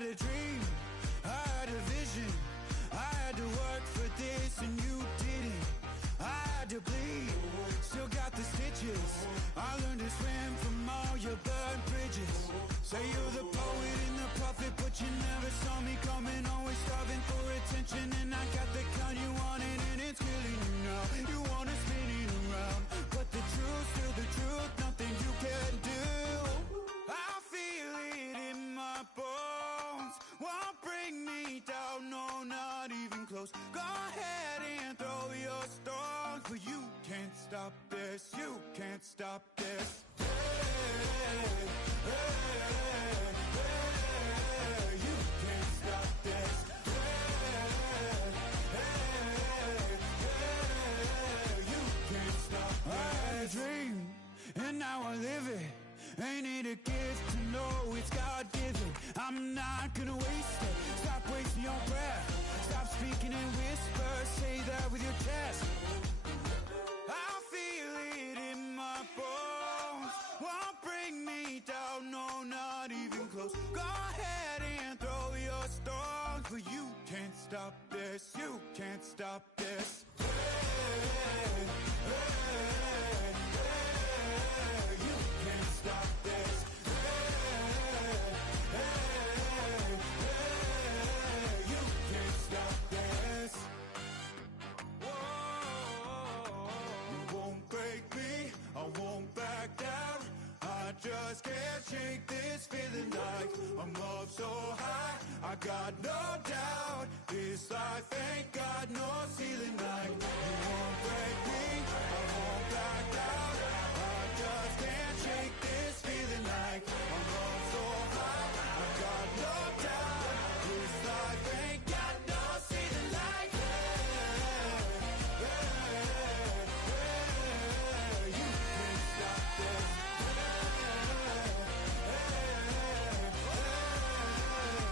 A dream, I had a vision, I had to work for this and you didn't. I had to bleed, still got the stitches. I learned to swim from all your burned bridges. Say you're the poet and the prophet, but you never saw me coming. Always starving for attention, and I got the kind you wanted, and it's killing you now. You wanna spin it around, but the truth's still the truth, nothing you can do. I feel it in my bones, won't bring me down, no, not even close. Go ahead and throw your stones, but you can't stop this, you can't stop this. Hey, hey, hey, you can't stop this. Hey, hey, hey, you can't stop this. I had a dream, and now I live it. Ain't it a gift to know it's God-given? I'm not gonna waste it. Stop wasting your breath. Stop speaking in whispers. Say that with your chest. I feel it in my bones, won't bring me down, no, not even close. Go ahead and throw your stones, but you can't stop this, you can't stop this. Hey, hey, hey, you can't stop this. Hey, hey, hey, you can't stop this. Whoa, you won't break me, I won't back down. I just can't shake this feeling like I'm up so high. I got no doubt, this life ain't got no ceiling like. You won't break me, I won't back down. I just can't shake this feeling like I'm up so high. I got no doubt, this life ain't got no ceiling like. Hey, hey, you can't stop this.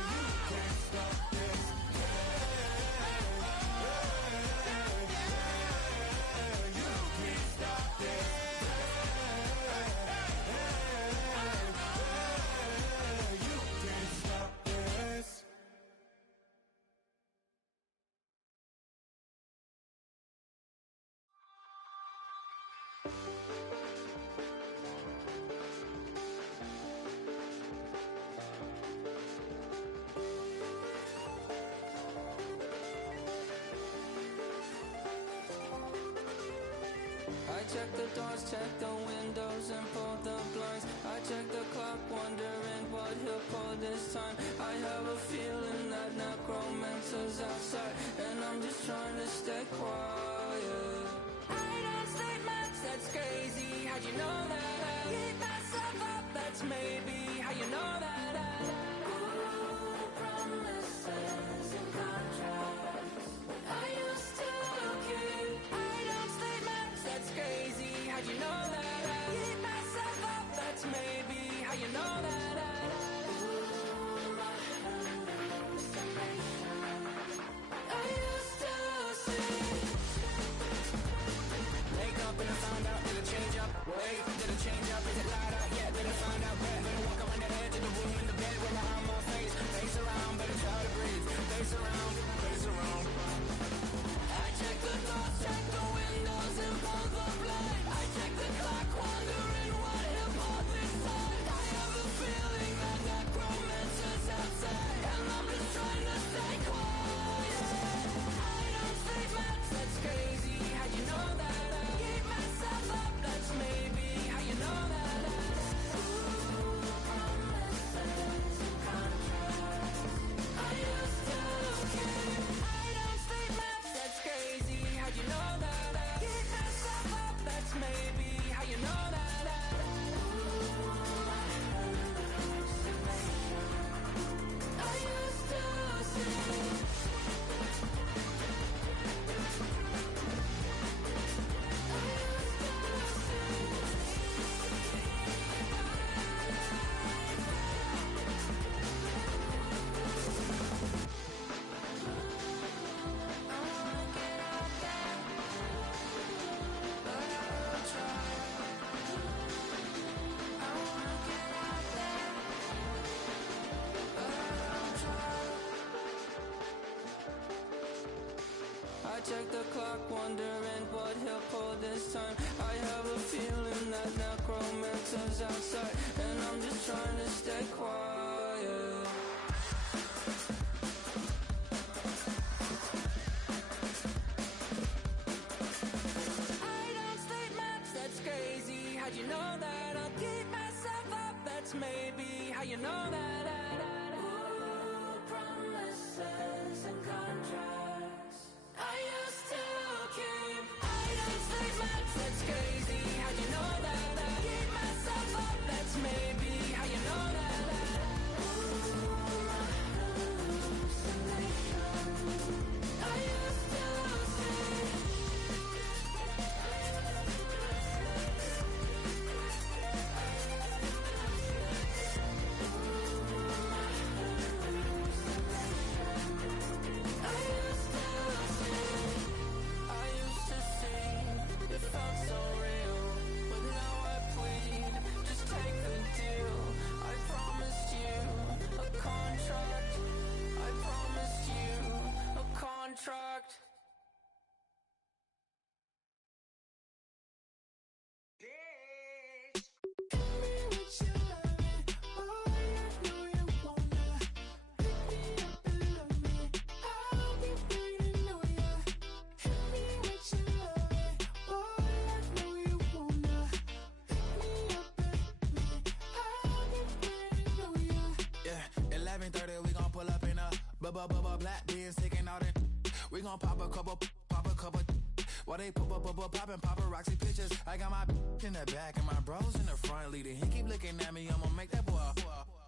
You can't stop this. I check the doors, check the windows, and pull the blinds. I check the clock, wondering what he'll pull this time. I have a feeling that necromancer's outside, and I'm just trying to stay quiet. I don't state maps, that's crazy. How'd you know that? I keep myself up, that's maybe how you know that. Ooh, promises and contracts I used to keep. I don't state maps, that's crazy. How'd you know that? I keep myself up, that's maybe how you know that. Ooh, my hallucination I used to see. Wake up and I found out, did it change up? Wait, did it change up? Is it lighter? Yeah, did it find out? Better walk around the edge of the room in the bed with my arm on my face. Face around, better try to breathe. Face around, face around. I check the doors, check the windows, and pull the blind. I check the clock, wondering what he'll pull this time. I have a feeling that necromancer's outside, and I'm just trying to stay quiet. I don't state maps, that's crazy. How'd you know that? I keep myself up, that's maybe how you know that. Ooh, promises and contracts I used to keep. I don't state maps, that's crazy. How'd you know that? I keep myself up, that's maybe how you know that. Ooh, my hallucination I used to see. I check the clock, wondering what he'll pull this time. I have a feeling that necromancer's outside, and I'm just trying to stay quiet. I don't state maps, that's crazy. How'd you know that? I'll keep myself up, that's maybe how you know that. Ooh, promises and contracts I used to keep. I don't state maps, that's crazy. How'd you know that? I keep myself up, that's maybe how you know that. Ooh, my hallucination I used to see. Black beans taking all that. We gon' pop a couple. While they poppin' paparazzi pictures. I got my in the back and my bros in the front leading. He keep looking at me, I'ma make that boy.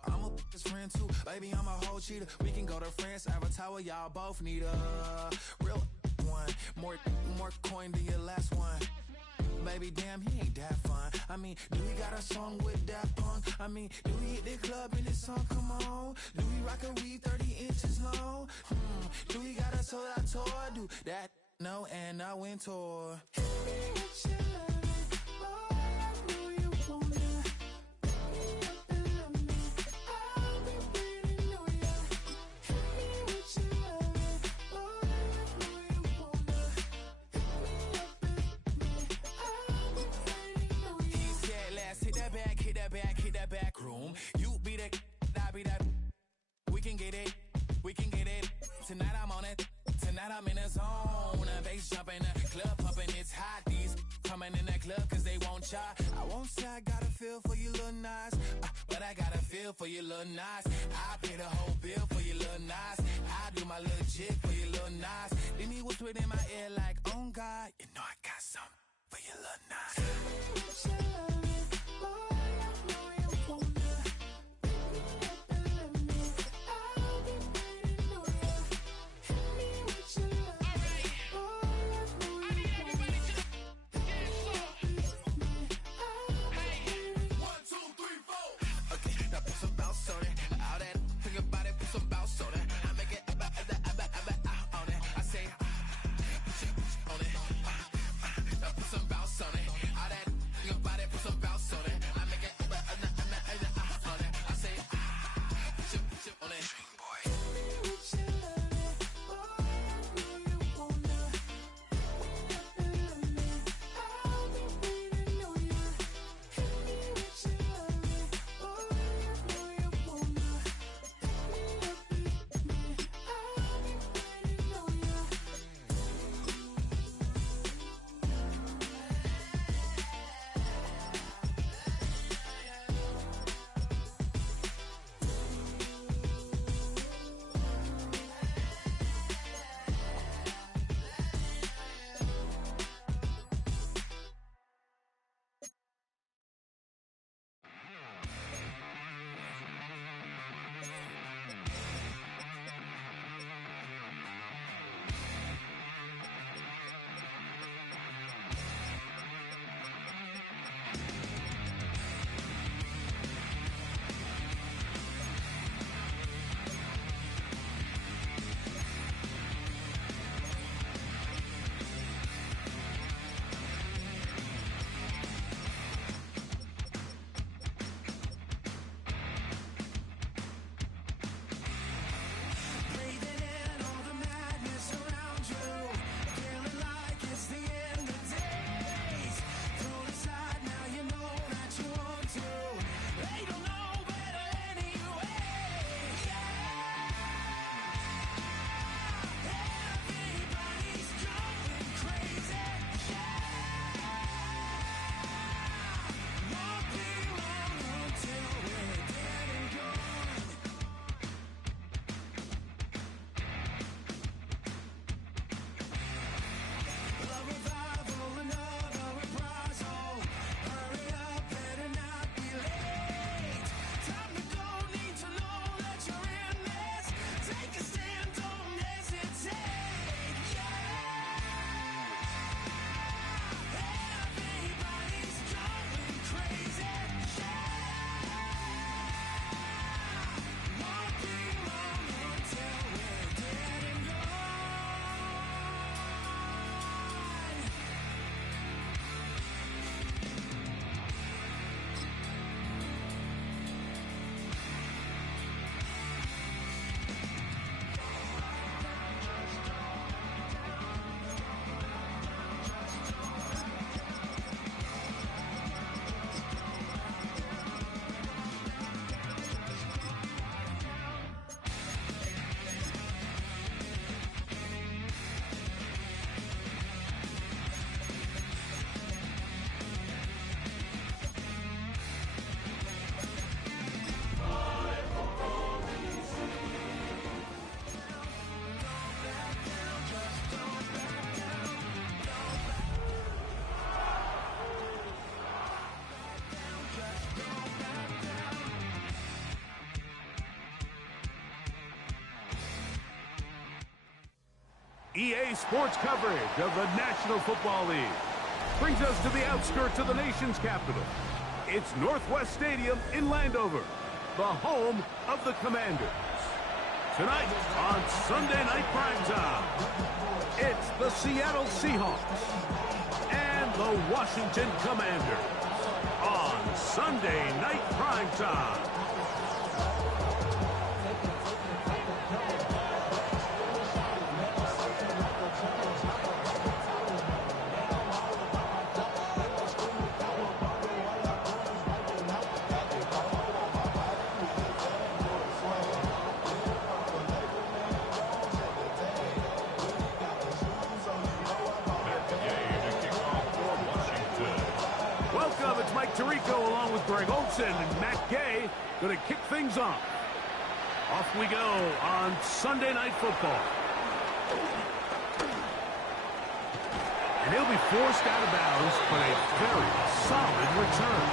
I'm a his friend too, baby, I'm a whole cheater. We can go to France, Avatar, y'all both need a real one. More coin than your last one. Baby, damn, he ain't that fun. I mean, do he got a song with that punk? I mean, do he hit the club in this song? Come on. Do he rock a weed 30 inches long? Do he got a sold out tour? Do that? No, and I went tour. Hit me with your love, boy, I know you wanna. Pick me up and love me. I'll be waiting on ya. Hit me with your love, boy, I know you wanna. Pick me up and love me. I'll be waiting on ya. He said, let's hit that back room. You be the, I be that. We can get it. Tonight I'm on it. Tonight I'm in a zone. Bass jumping, club pumping, it's hot these coming in that club cause they won't try. I won't say I got a feel for you, little Nas, but I got a feel for you, little Nas. I pay the whole bill for you, little Nas. I do my little jig for you, little Nas. Then he whispered in my ear like, oh God, you know I got something for you, little Nas. EA Sports coverage of the National Football League brings us to the outskirts of the nation's capital. It's Northwest Stadium in Landover, the home of the Commanders. Tonight on Sunday Night Primetime, it's the Seattle Seahawks and the Washington Commanders on Sunday Night Primetime. Mike Tirico along with Greg Olsen and Matt Gay going to kick things off. Off we go on Sunday Night Football. And he'll be forced out of bounds, but a very solid return.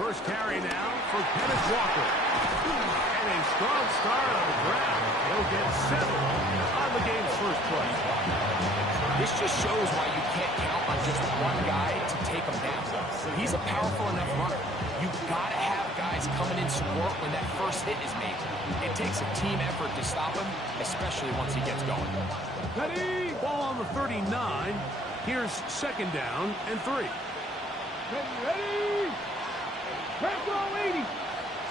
First carry now for Kenneth Walker. And a strong start on the ground. He'll get 7 on the game's first play. This just shows why you can't count on just one guy to take him down. He's a powerful enough runner. You've got to have guys coming in support when that first hit is made. It takes a team effort to stop him, especially once he gets going. Ready? Ball on the 39. Here's second down and 3. Ready? Press all 80.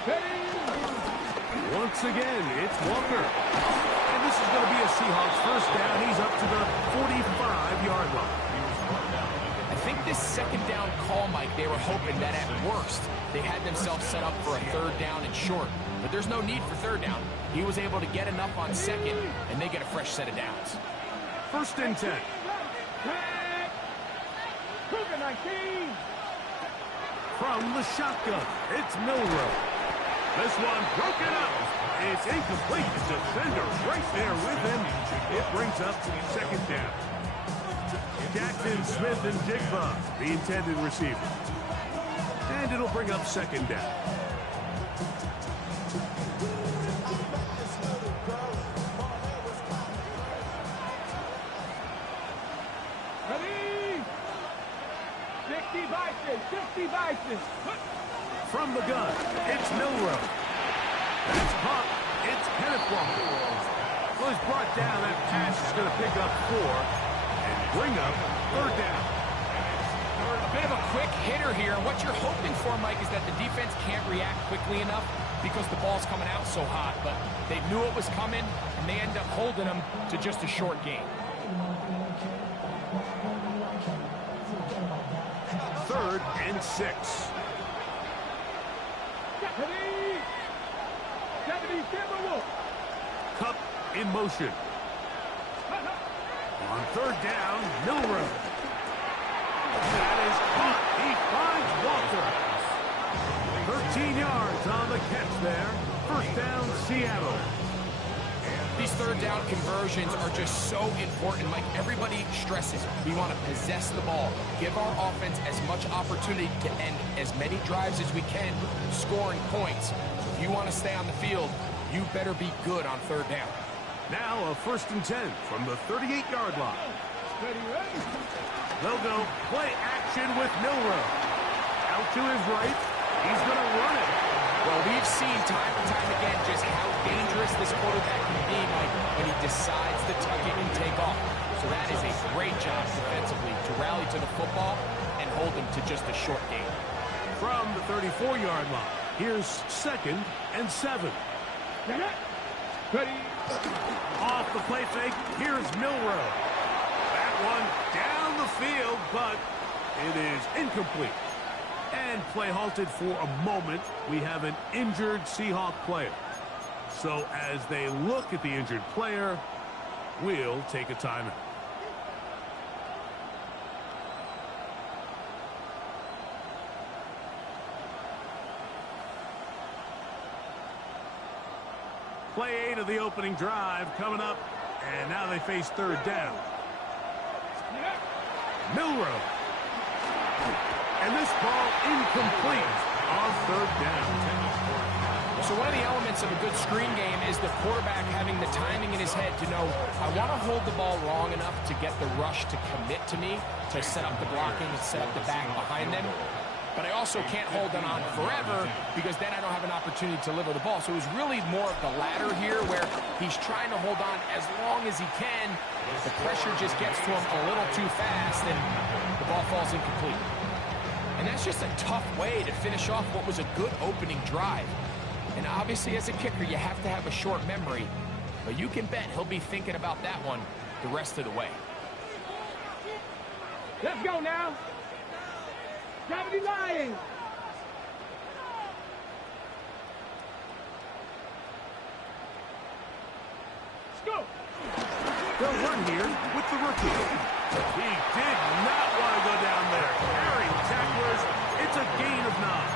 Ready? Once again, it's Walker. And this is going to be a Seahawks first down. He's up to the 45-yard line. I think this second down call, Mike, they were hoping that at worst they had themselves set up for a third down and short. But there's no need for third down. He was able to get enough on second, and they get a fresh set of downs. First and 10. Cougar 19. From the shotgun, it's Milroe. This one broken up. It's incomplete. The defender right there with him. It brings up second down. Jackson, Smith, and Jigba, the intended receiver. And it'll bring up second down. Ready? 60 Bison. From the gun, it's Milroe. That's caught. It's Kenneth Walker. Well, he's brought down. That pass is going to pick up 4 and bring up third down. A bit of a quick hitter here. What you're hoping for, Mike, is that the defense can't react quickly enough because the ball's coming out so hot. But they knew it was coming, and they end up holding them to just a short game. Third and 6. Cup in motion. On third down, Milroe. That is caught. He finds Walker. 13 yards on the catch there. First down, Seattle. These third down conversions are just so important. Like everybody stresses, we want to possess the ball, give our offense as much opportunity to end as many drives as we can, scoring points. If you want to stay on the field, you better be good on third down. Now a first and 10 from the 38-yard line. They'll go play action with Milroe. Out to his right. He's going to run it. Well, we've seen time and time again just how dangerous this quarterback can be, Mike, when he decides to tuck it and take off. So that is a great job defensively to rally to the football and hold him to just a short game. From the 34-yard line, here's second and 7. Ready? Off the play fake, here's Milroe. That one down the field, but it is incomplete. And play halted for a moment. We have an injured Seahawk player. So as they look at the injured player, we'll take a timeout. Play 8 of the opening drive coming up, and now they face third down. Milroe. And this ball incomplete on third down. So one of the elements of a good screen game is the quarterback having the timing in his head to know, I want to hold the ball long enough to get the rush to commit to me, to set up the blocking and set up the back behind them. But I also can't hold it on forever because then I don't have an opportunity to deliver the ball. So it was really more of the latter here where he's trying to hold on as long as he can. The pressure just gets to him a little too fast and the ball falls incomplete. And that's just a tough way to finish off what was a good opening drive. And obviously, as a kicker, you have to have a short memory. But you can bet he'll be thinking about that one the rest of the way. Let's go now. 70 Lions. Let's go. They'll run here with the rookie. He did not want to go down there. Carrying tacklers. It's a gain of 9.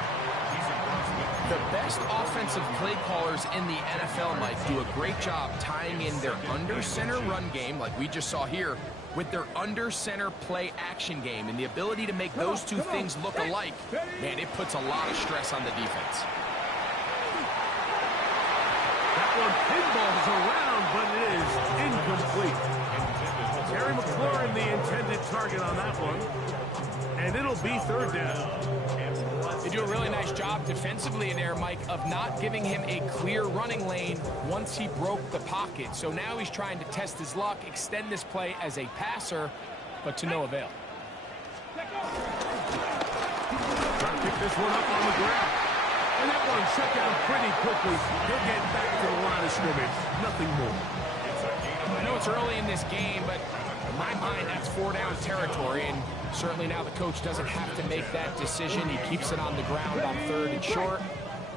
The best offensive play callers in the NFL, Mike, do a great job tying in their under-center run game, like we just saw here, with their under-center play action game. And the ability to make those two things look alike, man, it puts a lot of stress on the defense. That one pinballs around, but it is incomplete. Terry McLaurin, the intended target on that one. And it'll be 3rd down. They do a really nice job defensively in there, Mike, of not giving him a clear running lane once he broke the pocket. So now he's trying to test his luck, extend this play as a passer, but to no avail. Trying to pick this one up on the ground. And that one shut down pretty quickly. He'll get back to the line of scrimmage. Nothing more. I know it's early in this game, but in my mind, that's 4-down territory, and certainly now the coach doesn't have to make that decision. He keeps it on the ground on 3rd and short,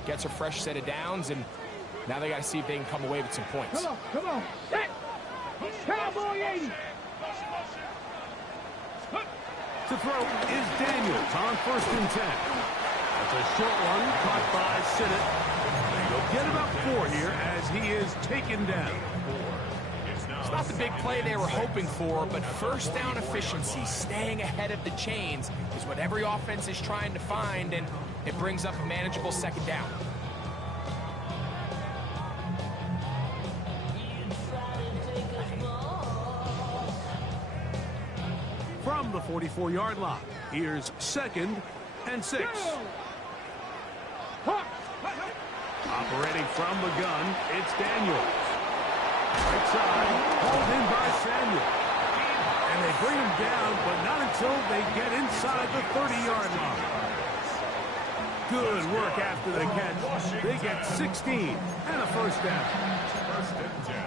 gets a fresh set of downs, and now they got to see if they can come away with some points. Come on. Set. Cowboy 80. To throw is Daniels on 1st and 10. That's a short one caught by Sinnott. He'll get about 4 here as he is taken down. It's not the big play they were hoping for, but 1st down efficiency, staying ahead of the chains, is what every offense is trying to find, and it brings up a manageable 2nd down. From the 44-yard line, here's 2nd and 6. Operating from the gun, it's Daniels. Right side, hauled in by Samuel. And they bring him down, but not until they get inside the 30-yard line. Good work after the catch. They get 16 and a 1st down.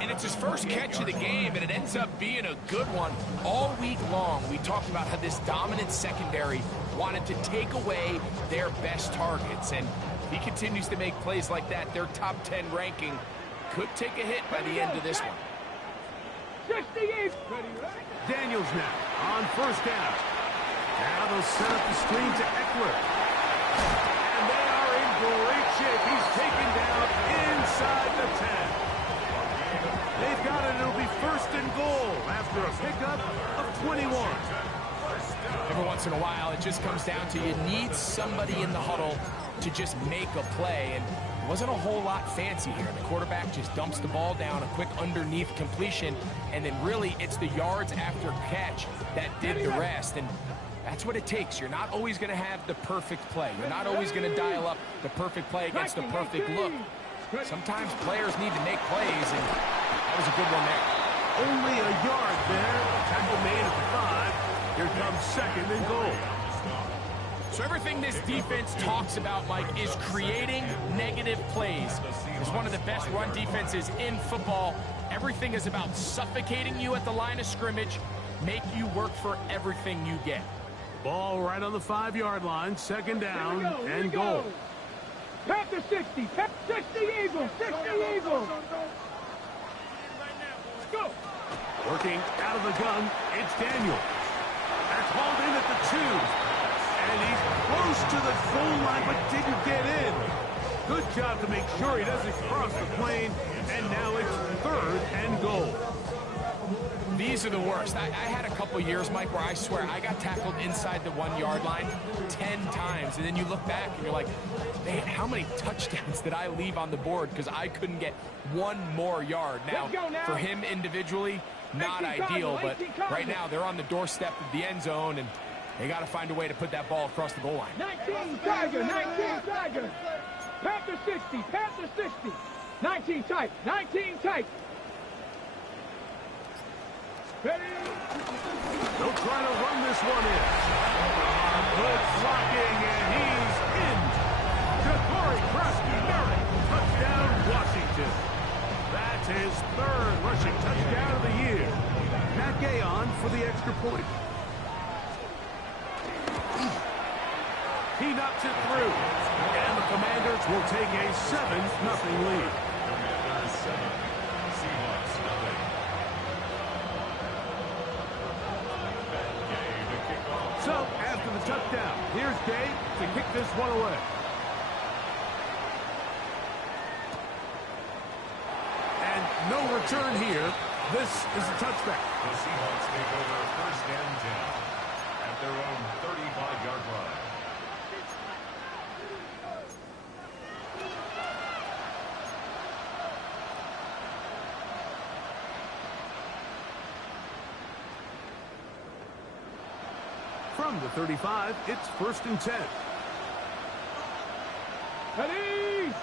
And it's his first catch of the game, and it ends up being a good one. All week long, we talked about how this dominant secondary wanted to take away their best targets. And if he continues to make plays like that, their top 10 ranking could take a hit by the end of this one. Daniels now on 1st down. Now they'll set up the screen to Eckler. And they are in great shape. He's taken down inside the 10. They've got it. It'll be 1st and goal after a pickup of 21. Every once in a while, it just comes down to you need somebody in the huddle to just make a play. And it wasn't a whole lot fancy here. The quarterback just dumps the ball down, a quick underneath completion, and then really it's the yards after catch that did the rest. And that's what it takes. You're not always going to have the perfect play. You're not always going to dial up the perfect play against the perfect look. Sometimes players need to make plays, and that was a good one there. Only a yard there. Tackle made at the 5. Here comes 2nd and goal. So everything this defense talks about, Mike, is creating negative plays. It's one of the best run defenses in football. Everything is about suffocating you at the line of scrimmage, make you work for everything you get. Ball right on the 5-yard line. 2nd down and goal. Panther 60. 60 Eagles. 60 Eagles. Go. Working out of the gun, it's Daniels. That's hauled in at the 2. And he's close to the goal line, but didn't get in. Good job to make sure he doesn't cross the plane. And now it's 3rd and goal. These are the worst. I had a couple years, Mike, where I swear I got tackled inside the 1-yard line 10 times. And then you look back and you're like, man, how many touchdowns did I leave on the board because I couldn't get one more yard? Now, for him individually, not ideal, but right now they're on the doorstep of the end zone, and they got to find a way to put that ball across the goal line. 19 Tiger. 19 Tiger. Panther 60. Panther 60. 19 tight. 19 tight. Ready? They'll try to run this one in. Good blocking, and he's in. Ja'Cory Krusty Merritt, touchdown. will take a 7-0 lead. So, after the touchdown, here's Day to kick this one away. And no return here. This is a touchback. The Seahawks take over first and 10 at their own 35-yard line. From the 35, it's first and 10. Ready?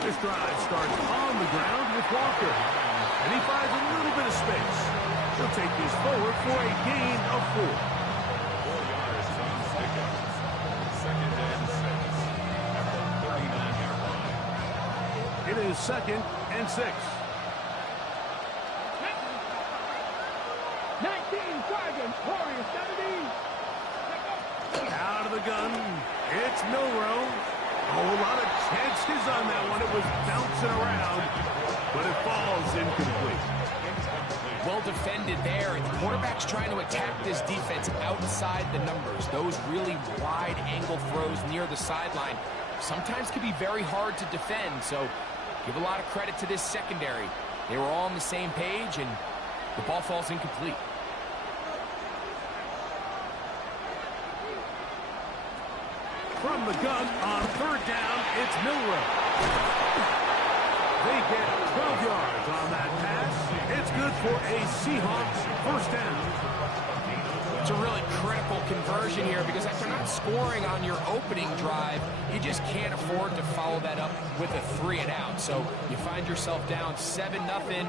This drive starts on the ground with Walker. And he finds a little bit of space. He'll take this forward for a gain of 4. 4 yards on the pickup. Second and 6 at the 39-yard line. It is second and 6. 19 seconds. Warriors 70. Out of the gun. It's Milroe. A whole lot of chances on that one. It was bouncing around, but it falls incomplete. Well defended there. The quarterback's trying to attack this defense outside the numbers. Those really wide angle throws near the sideline sometimes can be very hard to defend. So give a lot of credit to this secondary. They were all on the same page, and the ball falls incomplete. From the gun on third down, it's Milroe. They get 12 yards on that pass. It's good for a Seahawks first down. It's a really critical conversion here because after not scoring on your opening drive, you just can't afford to follow that up with a 3-and-out. So you find yourself down 7-0.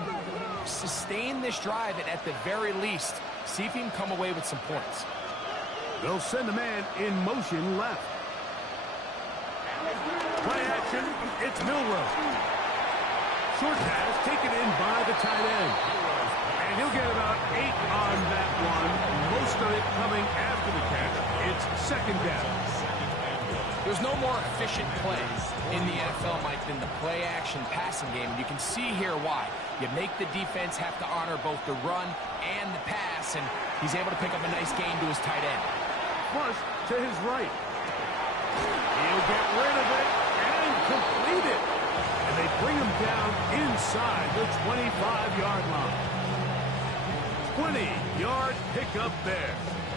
Sustain this drive and at the very least, see if you can come away with some points. They'll send a man in motion left. Play action, it's Milroe. Short pass taken in by the tight end. And he'll get about 8 on that one. Most of it coming after the catch. It's second down. There's no more efficient play in the NFL, Mike, than the play-action passing game. And you can see here why. You make the defense have to honor both the run and the pass, and he's able to pick up a nice gain to his tight end. Flush to his right. He'll get rid of it and complete it. And they bring him down inside the 25-yard line. 20-yard pickup there.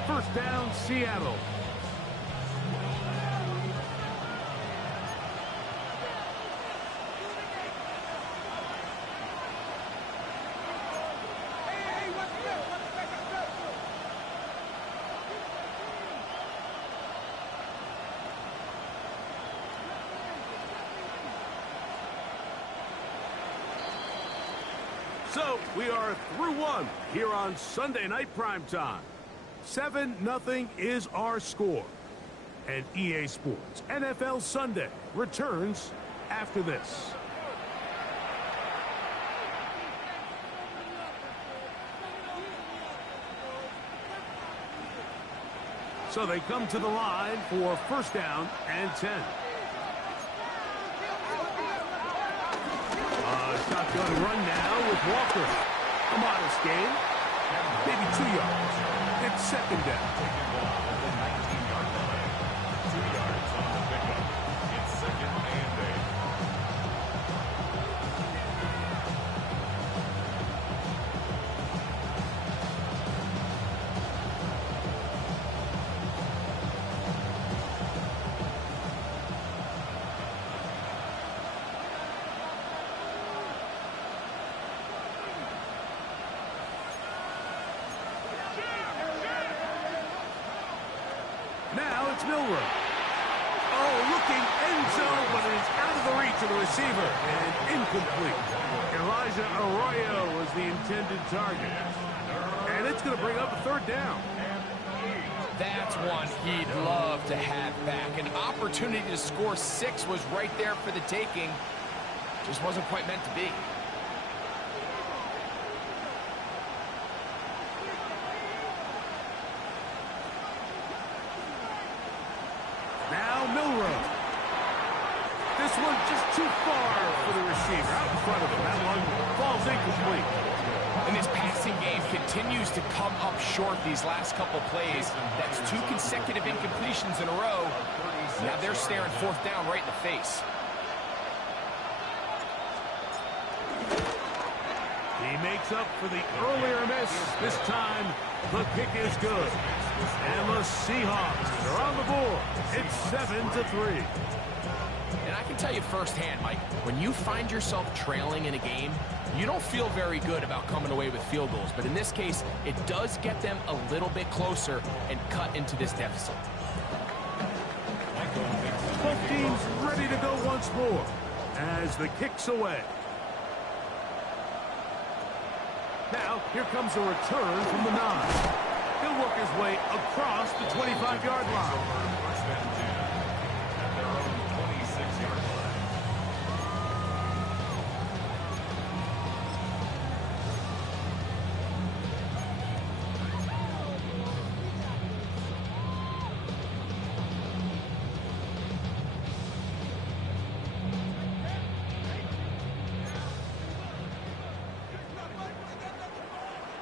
First down, Seattle. So, we are through one here on Sunday Night Primetime. 7-0 is our score. And EA Sports NFL Sunday returns after this. So they come to the line for first down and 10. Shotgun run now with Walker. A modest gain. Maybe 2 yards. It's second down. Taking ball at the 19-yard line. 2 yards on the pickup. It's second and 8. Now it's Milroe. Oh, looking end zone, but it is out of the reach of the receiver and incomplete. Elijah Arroyo was the intended target. And it's going to bring up a third down. That's one he'd love to have back. An opportunity to score 6 was right there for the taking. Just wasn't quite meant to be. Milrow. This one just too far for the receiver. Out in front of him. That one falls incomplete. And this passing game continues to come up short these last couple plays. That's 2 consecutive incompletions in a row. Now they're staring 4th down right in the face. He makes up for the earlier miss. This time, the kick is good. And the Seahawks are on the board. It's 7-3. And I can tell you firsthand, Mike, when you find yourself trailing in a game, you don't feel very good about coming away with field goals. But in this case, it does get them a little bit closer and cut into this deficit. Both teams ready to go once more as the kick's away. Now, here comes a return from the 9. He'll work his way across the 25-yard line. First and 10 at their own 26-yard line.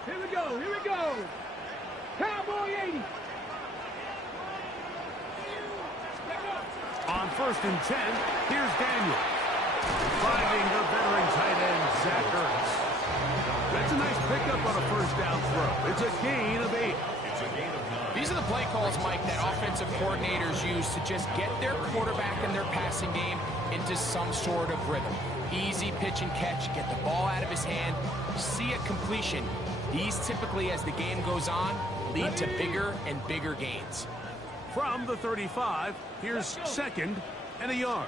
Here we go. Cowboy 80. On 1st and 10, here's Daniel. Finding the veteran tight end, Zach Ertz. That's a nice pickup on a 1st down throw. It's a gain of 8. It's a gain of 9. These are the play calls, Mike, that offensive coordinators use to just get their quarterback and their passing game into some sort of rhythm. Easy pitch and catch, get the ball out of his hand, see a completion. These typically, as the game goes on, lead to bigger and bigger gains. From the 35, here's 2nd and a yard.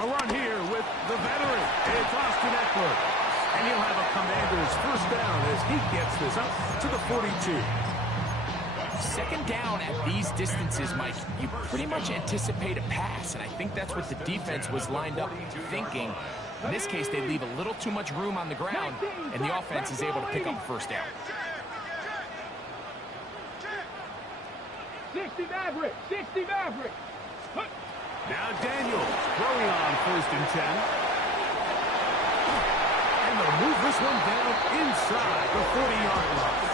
A run here with the veteran. It's Austin Eckler. And he'll have a Commander's 1st down as he gets this up to the 42. 2nd down at these distances, Mike, you pretty much anticipate a pass, and I think that's what the defense was lined up thinking. In this case, they leave a little too much room on the ground, and the offense is able to pick up 1st down. 60 Maverick. 60 Maverick. Now Daniel throwing on 1st and 10. And they'll move this one down inside the 40-yard line.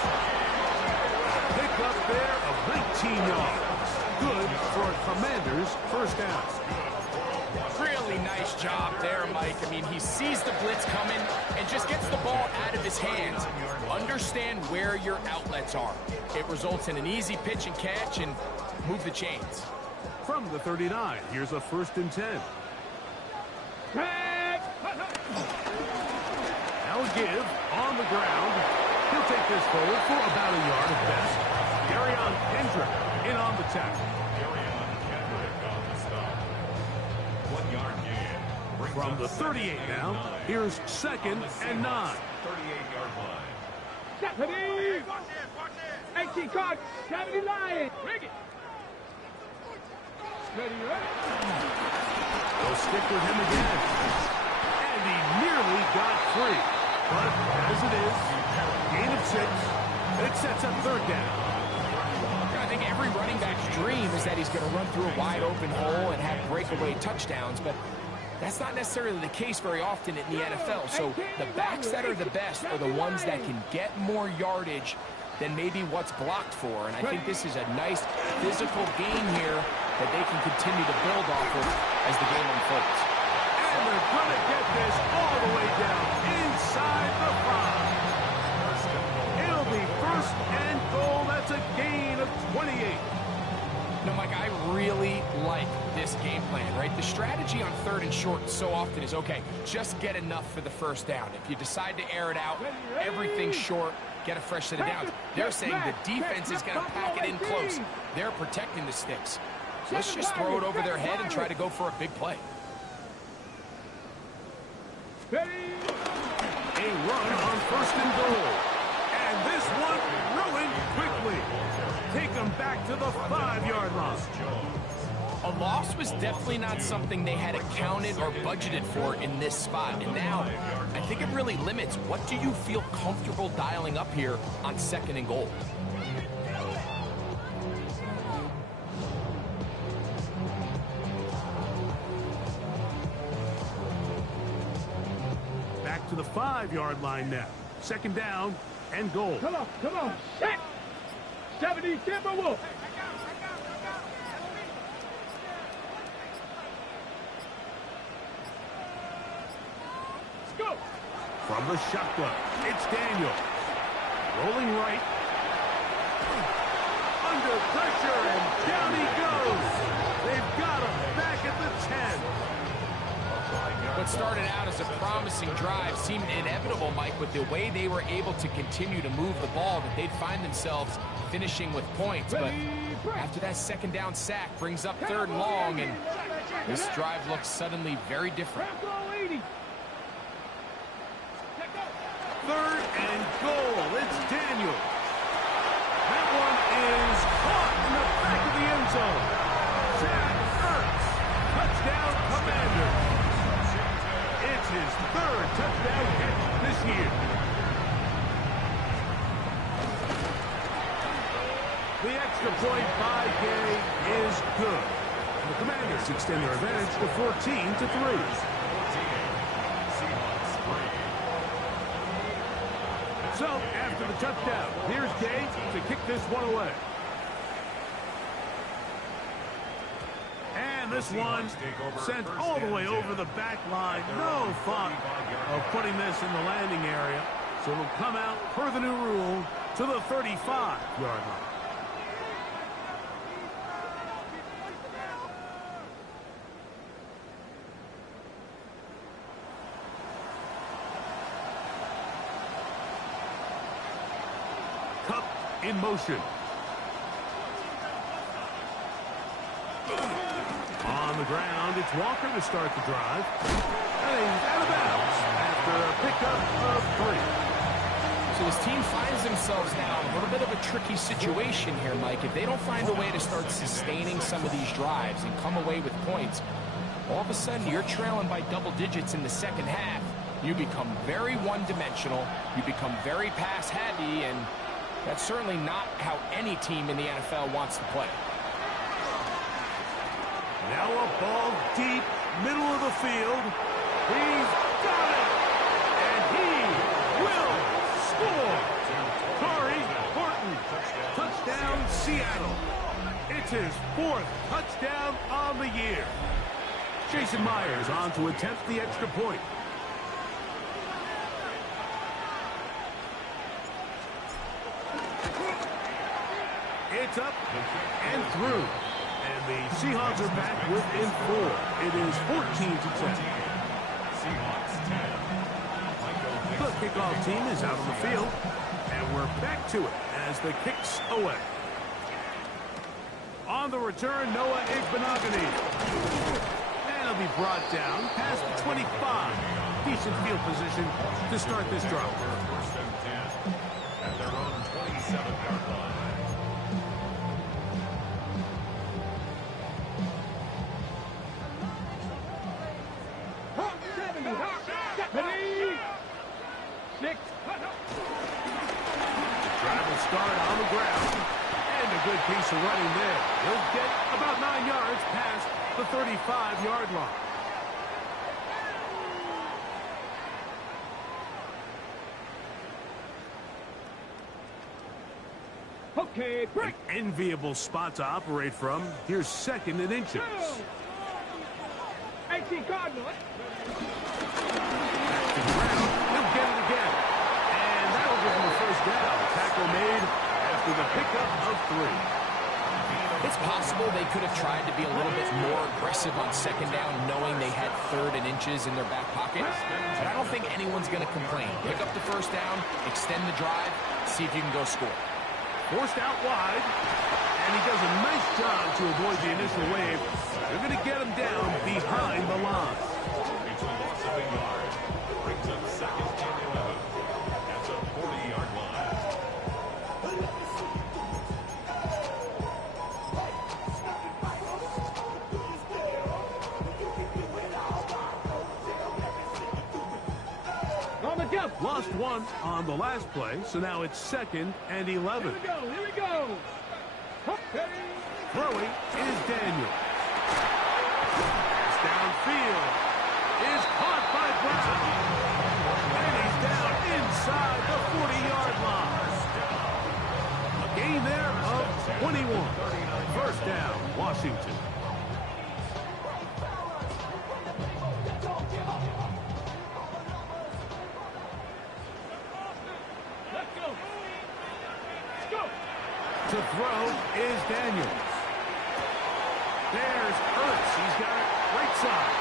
Pick up there of 19 yards. Good for a Commander's 1st down. Really nice job there, Mike. I mean, he sees the blitz coming and just gets the ball out of his hands. Understand where your outlets are. It results in an easy pitch and catch and move the chains. From the 39, here's a 1st and 10. Now give on the ground. He'll take this forward for about a yard at best. Darion Kendrick in on the tackle. From the 38 now, here's 2nd and 9. 38-yard line. Stephanie! 18 card, 70 Lions. Rig it. Ready, ready. They'll stick with him again. And he nearly got free. But as it is, gain of 6. It sets up 3rd down. I think every running back's dream is that he's going to run through a wide open hole and have breakaway touchdowns, but that's not necessarily the case very often in the NFL. So the backs that are the best are the ones that can get more yardage than maybe what's blocked for. And I think this is a nice physical game here that they can continue to build off of as the game unfolds. And they're going to get this all the way down inside the 5. It'll be 1st and goal. That's a gain of 28. No, Mike, I really like this game plan, right? The strategy on 3rd and short so often is, okay, just get enough for the 1st down. If you decide to air it out, everything's short, get a fresh set of downs. They're saying the defense is going to pack it in close. They're protecting the sticks. So let's just throw it over their head and try to go for a big play. A run on 1st and goal. And this one ruined quickly. Take them back to the 5-yard line. A loss was definitely not something they had accounted or budgeted for in this spot. And now, I think it really limits what do you feel comfortable dialing up here on 2nd and goal. to the 5-yard line now. Second down and goal. Come on, set! 70 Timberwolves. Let's go. From the shotgun, it's Daniel. Rolling right. Under pressure, and down he goes. They've got him back at the 10. What started out as a promising drive seemed inevitable, Mike, with the way they were able to continue to move the ball, that they'd find themselves finishing with points. But after that second down sack brings up third and long, and this drive looks suddenly very different. Third and goal. It's Daniel. That one is caught in the back of the end zone. Zach Ertz. Touchdown, Commander. It's his third touchdown catch this year. The extra point by Gay is good. The Commanders extend their advantage to 14-3. So, after the touchdown, here's Gay to kick this one away. And this one sent all the way over the back line. No thought of putting this in the landing area. So it'll come out, per the new rule, to the 35-yard line. Cup in motion. On the ground, it's Walker to start the drive. And he's out of bounds after a pickup of 3. So this team finds themselves now in a little bit of a tricky situation here, Mike. If they don't find a way to start sustaining some of these drives and come away with points, all of a sudden you're trailing by double digits in the second half. You become very one-dimensional. You become very pass-heavy, and that's certainly not how any team in the NFL wants to play. Now a ball deep, middle of the field. He's got it! And he will score! Corey Horton. Touchdown, Seattle. It's his 4th touchdown on the year. Jason Myers on to attempt the extra point. It's up and through. And the Seahawks are back within 4. It is 14-10. Seahawks 10. The kickoff team is out on the field. And we're back to it as the kick's away. On the return, Noah Igbenogany. And he'll be brought down past the 25. Decent field position to start this drive. First and 10 at their own 27-yard line. Drive will start on the ground. And a good piece of running there. He'll get about 9 yards past the 35-yard line. Okay, break. An enviable spot to operate from. Here's 2nd and inches. 18 Cardinals. Back to the ground. He'll get it again. And that'll give him a first down. Tackle made after the pickup of 3. It's possible they could have tried to be a little bit more aggressive on second down, knowing they had 3rd and inches in their back pocket. But I don't think anyone's going to complain. Pick up the first down, extend the drive, see if you can go score. Forced out wide, and he does a nice job to avoid the initial wave. They're going to get him down behind the line. It's a loss of a yard. Brings up 2nd and 11 at the 40-yard line. Lost 1 on the last play, so now it's 2nd and 11. Here we go. Okay. Throwing is Daniel. Pass downfield is caught by Brown. down inside the 40-yard line. A gain there of 21. First down, Washington. To throw is Daniels. There's Ertz. He's got it right side.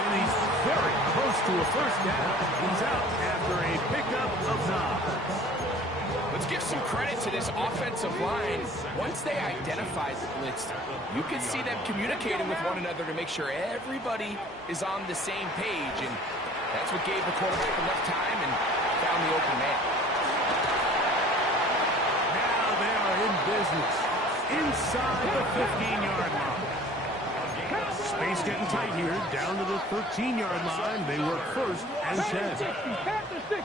And he's very close to a first down. He's out after a pickup of 9. Let's give some credit to this offensive line. Once they identified the blitz, you could see them communicating with one another to make sure everybody is on the same page. And that's what gave the quarterback enough time and found the open man. In business inside the 15-yard line. Space getting tight here, down to the 13-yard line. They work first and 10. Panther 60.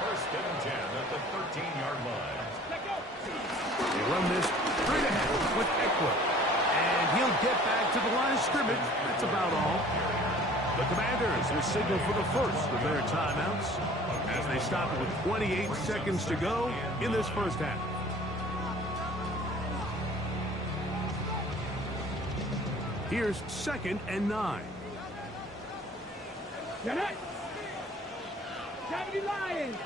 First and 10 at the 13-yard line. They run this straight ahead with Eckler. And he'll get back to the line of scrimmage. That's about all. The Commanders will signal for the first of their timeouts as they stop it with 28 seconds to go in this first half. Here's 2nd and 9. Get it. 70 Lions.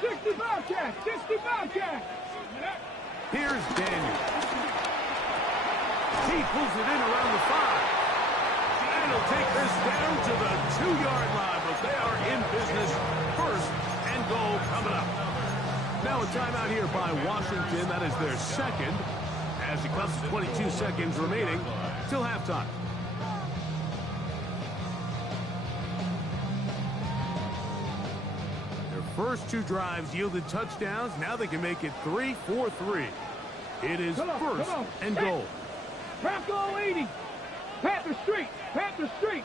60 Bobcats. 60 Bobcats. Here's Daniels. He pulls it in around the 5. And he'll take this down to the 2-yard line, but they are in business. First and goal coming up. Now a timeout here by Washington. That is their second, as it comes to 22 seconds remaining till halftime. Their first 2 drives yielded touchdowns. Now they can make it 3-4-3. It is first and goal. Bronco 80. Panther Street. Panther Street.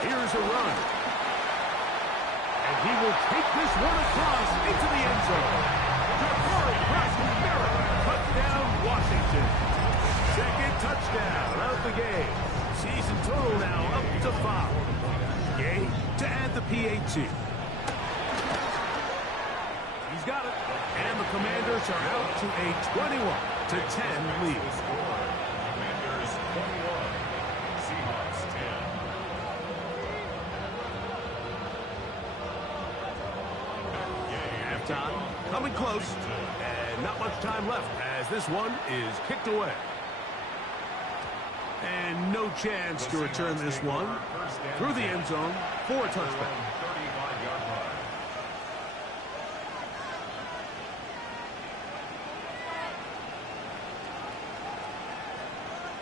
Here's a run. And he will take this one across into the end zone. Jabari Parker, touchdown Washington. Second touchdown of the game. Season total now up to 5. Gay to add the PAT. He's got it. And the Commanders are out to a 21-10 lead. Commanders 21, Seahawks 10. Halftime coming close. And not much time left as this one is kicked away. And no chance to return this one through the end zone for a touchdown. 35-yard line.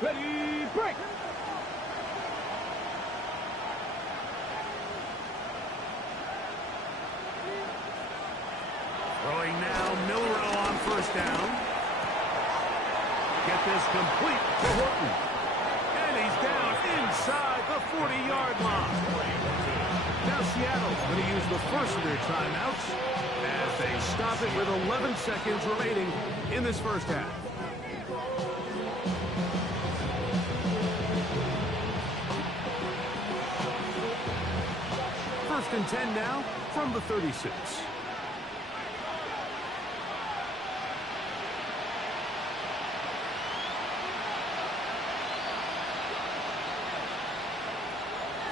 Ready, break. Throwing now, Milroe on first down. Get this complete to Horton. And he's down inside the 40-yard line. Now Seattle going to use the first of their timeouts as they stop it with 11 seconds remaining in this first half. First and 10 now from the 36.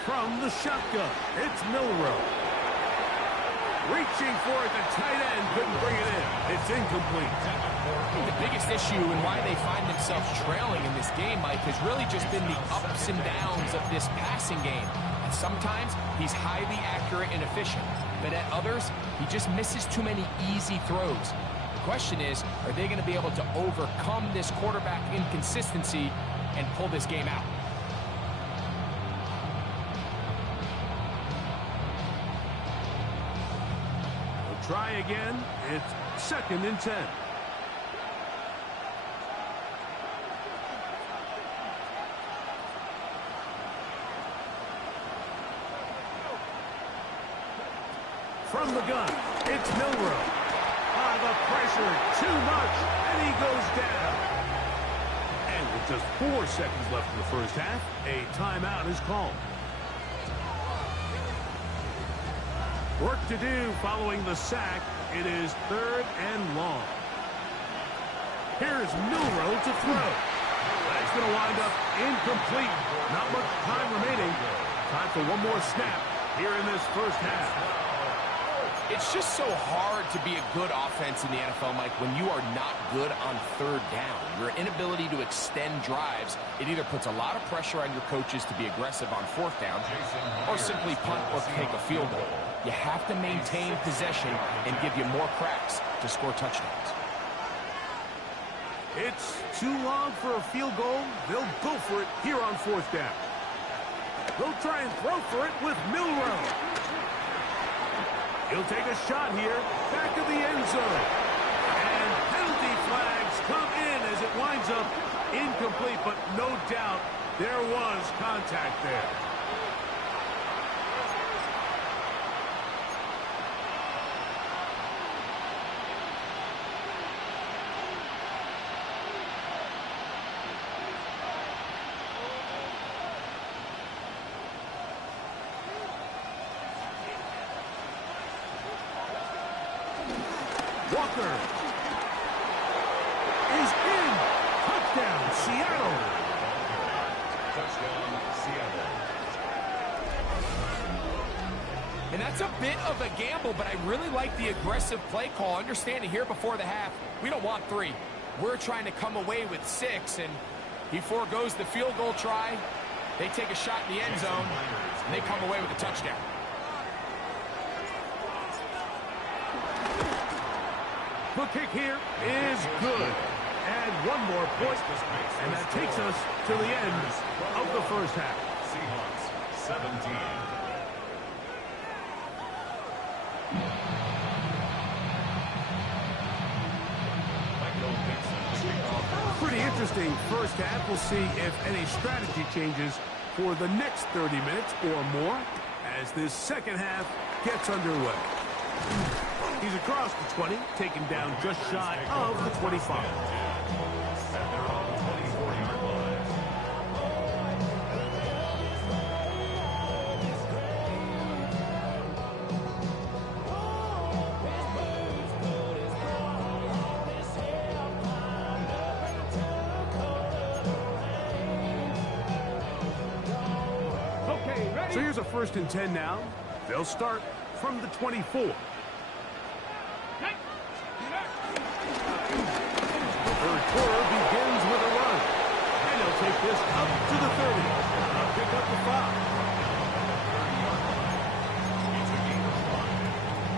From the shotgun, it's Milroe. Reaching for it, the tight end couldn't bring it in. It's incomplete. The biggest issue and why they find themselves trailing in this game, Mike, has really just been the ups and downs of this passing game. And sometimes he's highly accurate and efficient, but at others, he just misses too many easy throws. The question is, are they going to be able to overcome this quarterback inconsistency and pull this game out? Try again. It's second and 10. From the gun, it's Milroe. The pressure, too much, and he goes down. And with just 4 seconds left in the first half. A timeout is called. Work to do following the sack. It is 3rd and long. Here's Milroe to throw. That's going to wind up incomplete. Not much time remaining. Time for one more snap here in this first half. It's just so hard to be a good offense in the NFL, Mike, when you are not good on 3rd down. Your inability to extend drives, it either puts a lot of pressure on your coaches to be aggressive on 4th down or simply punt or take a field goal. You have to maintain possession and give you more cracks to score touchdowns. It's too long for a field goal. They'll go for it here on 4th down. They'll try and throw for it with Milroe. He'll take a shot here, back of the end zone. And penalty flags come in as it winds up incomplete, but no doubt there was contact there. Walker is in. Touchdown, Seattle. Touchdown, Seattle. And that's a bit of a gamble, but I really like the aggressive play call. Understanding here before the half, we don't want 3. We're trying to come away with 6, and he forgoes the field goal try. They take a shot in the end zone, and they come away with a touchdown. The kick here is good. And one more point, and that takes us to the end of the first half. Seahawks 17. Pretty interesting first half. We'll see if any strategy changes for the next 30 minutes or more as this second half gets underway. He's across the 20, taken down just shy of the 25. Okay, ready? So here's a 1st and 10 now. They'll start from the 24. Quarter begins with a run. And he'll take this up to the 30. I'll pick up the 5. It's a gain of 5.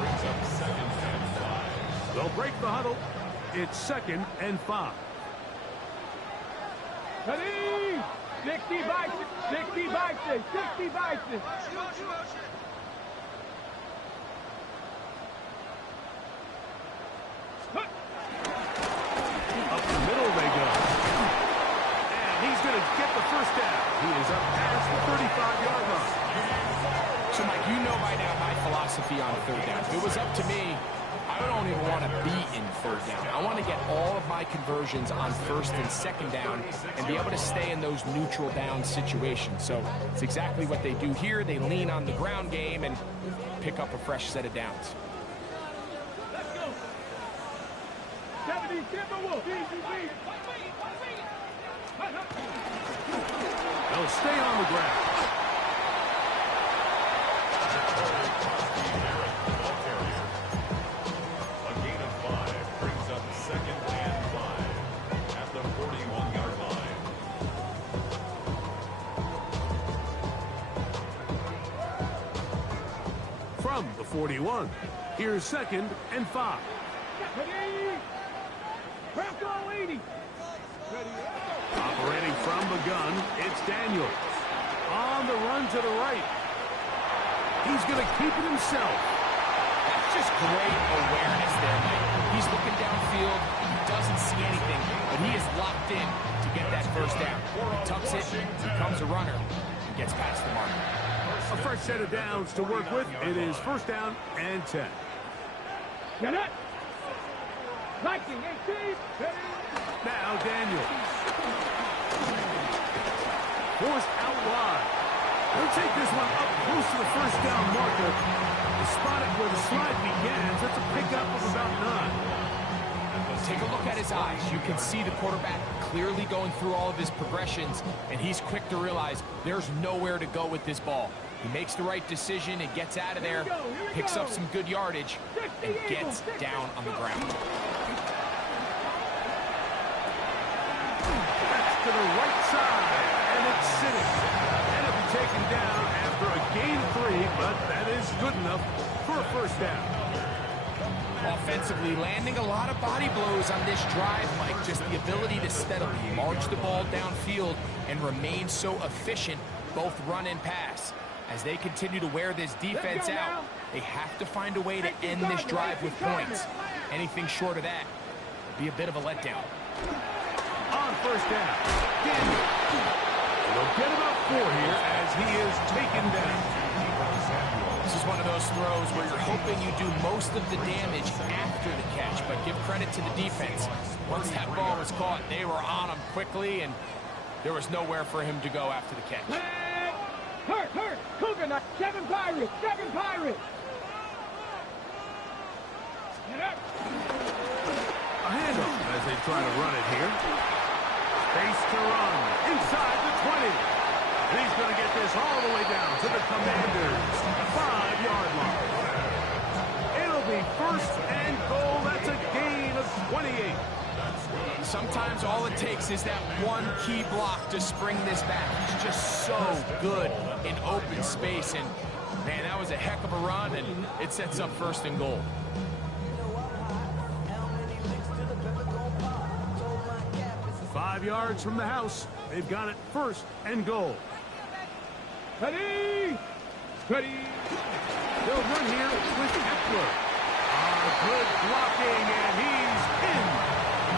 Brings up 2nd and 5. They'll break the huddle. It's 2nd and 5. Ready? 60 by 6, 60 by 6, 60 by 6. Up the middle they go. And he's going to get the first down. He is up past the 35-yard line. So, Mike, you know by now my philosophy on 3rd down. If it was up to me, I don't even want to be in 3rd down. I want to get all of my conversions on 1st and 2nd down and be able to stay in those neutral down situations. So it's exactly what they do here. They lean on the ground game and pick up a fresh set of downs. 70 Timberwolves. They'll stay on the ground. A gain of 5 brings up 2nd and 5 at the 41-yard line. From the 41, here's 2nd and 5. Operating from the gun, it's Daniels. On the run to the right. He's going to keep it himself. That's just great awareness there, Mike. He's looking downfield. He doesn't see anything, but he is locked in to get that first down. He tucks it, becomes a runner, and gets past the mark. A fresh set of downs to work with. It is 1st down and 10. Get it. 19, 18, ready. Now Daniel. Forced out wide. They'll take this one up close to the first down marker. They spot it where the slide begins. That's a pickup of about 9. Take a look at his eyes. You can see the quarterback clearly going through all of his progressions, and he's quick to realize there's nowhere to go with this ball. He makes the right decision and gets out of there, picks up some good yardage, and gets down on the ground. That's to the right side, and it's sitting. And it'll be taken down after a gain 3, but that is good enough for a first down. Offensively, landing a lot of body blows on this drive, Mike. Just the ability to steadily march the ball downfield and remain so efficient, both run and pass. As they continue to wear this defense out, they have to find a way to end this drive with points. Anything short of that would be a bit of a letdown. On first down, Daniel. They'll get about 4 here as he is taken down. This is one of those throws where you're hoping you do most of the damage after the catch, but give credit to the defense. Once that ball was caught, they were on him quickly, and there was nowhere for him to go after the catch. Hurt, Cougar, 7 Pirates, 7 Pirates. Get up. A handoff as they try to run it here. Space to run inside the 20. And he's going to get this all the way down to the Commanders' 5-yard line. It'll be first and goal. That's a gain of 28. Sometimes all it takes is that one key block to spring this back. He's just so good in open space. And, man, that was a heck of a run, and it sets up first and goal. Five yards from the house. They've got it first and goal. Ready. They'll run here with Eckler. Good blocking, and he's in.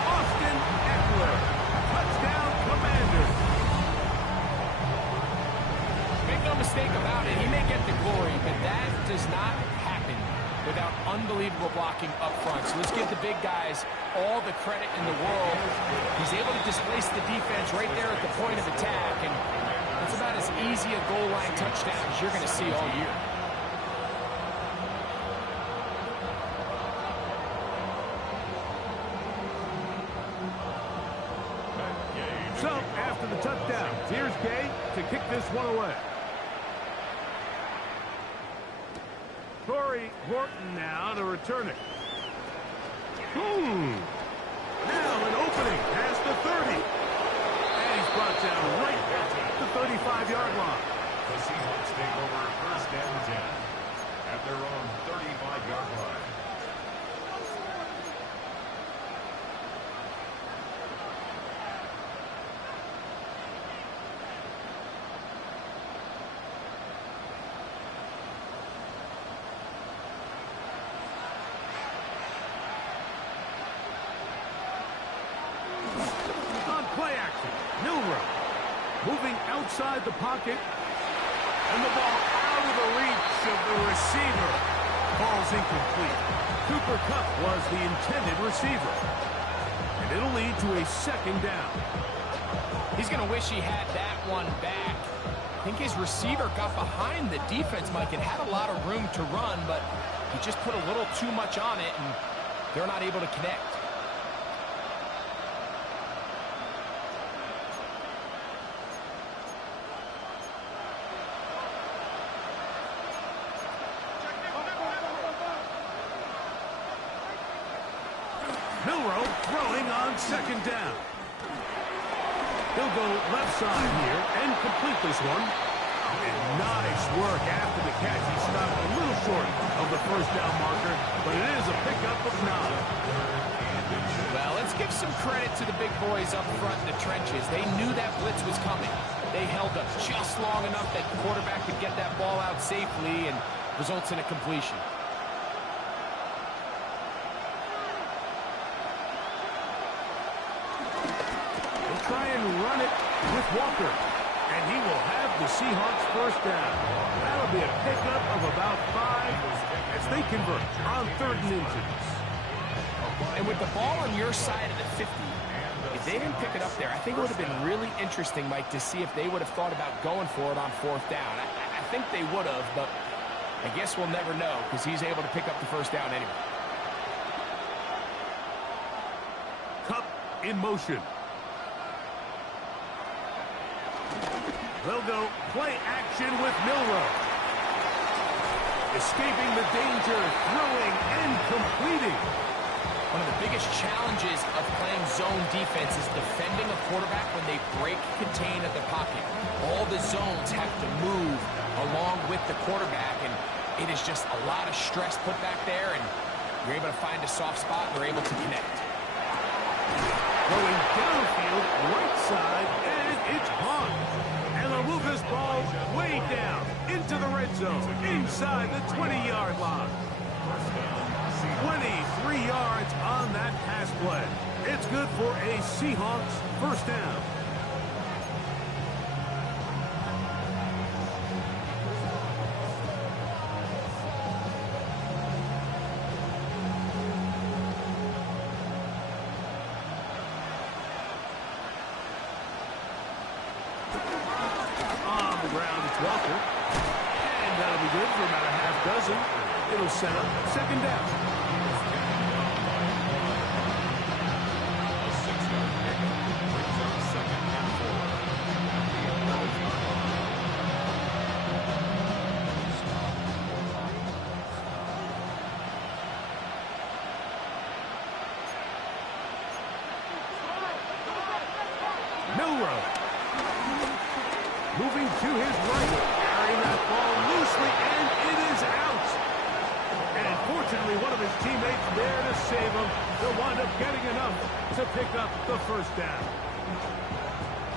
Austin Eckler. Touchdown, Commanders. Make no mistake about it, he may get the glory, but that does not happen without unbelievable blocking up front. So let's give the big guys all the credit in the world. He's able to displace the defense right there at the point of attack, and it's about as easy a goal line touchdown as you're going to see all year. So, after the touchdown, here's Gay to kick this one away. Corey Horton now to return it. Now an opening past the 30. And he's brought down right at the 35-yard line. The Seahawks take over first and 10 at their own 35-yard line. Play action. Milroe moving outside the pocket. And the ball out of the reach of the receiver. Ball's incomplete. Cooper Kupp was the intended receiver. And it'll lead to a second down. He's going to wish he had that one back. I think his receiver got behind the defense, Mike, and had a lot of room to run, but he just put a little too much on it, and they're not able to connect. Milroe throwing on second down. He'll go left side here and complete this one. And nice work after the catch. He stopped a little short of the first down marker, but it is a pickup of 9. Well, let's give some credit to the big boys up front in the trenches. They knew that blitz was coming. They held up just long enough that the quarterback could get that ball out safely, and results in a completion. Try and run it with Walker. And he will have the Seahawks first down. That'll be a pickup of about 5 as they convert on 3rd and inches. And And with the ball on your side of the 50, if they didn't pick it up there, I think it would have been really interesting, Mike, to see if they would have thought about going for it on 4th down. I think they would have, but I guess we'll never know because he's able to pick up the 1st down anyway. Kupp in motion. They'll go play action with Milroe. Escaping the danger, throwing and completing. One of the biggest challenges of playing zone defense is defending a quarterback when they break contain of the pocket. All the zones have to move along with the quarterback, and it is just a lot of stress put back there, and you're able to find a soft spot and you're able to connect. Going downfield, right side, and it's caught. And they'll move this ball way down into the red zone, inside the 20-yard line. 23 yards on that pass play. It's good for a Seahawks 1st down. On the ground, it's Walker. And that'll be good for about a half dozen. It'll set up 2nd down. Milroe. Moving to his right. Carrying that ball loosely, and it is out. And fortunately, one of his teammates there to save him. They'll wind up getting enough to pick up the 1st down.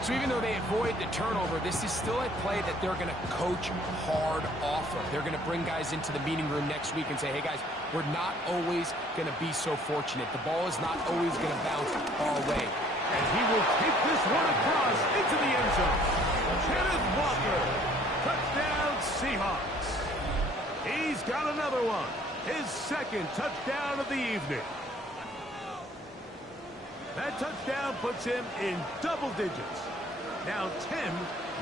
So even though they avoid the turnover, this is still a play that they're going to coach hard off of. They're going to bring guys into the meeting room next week and say, hey, guys, we're not always going to be so fortunate. The ball is not always going to bounce our way. And he will take this one across into the end zone. Kenneth Walker, touchdown Seahawks. He's got another one. His 2nd touchdown of the evening. That touchdown puts him in double digits. Now 10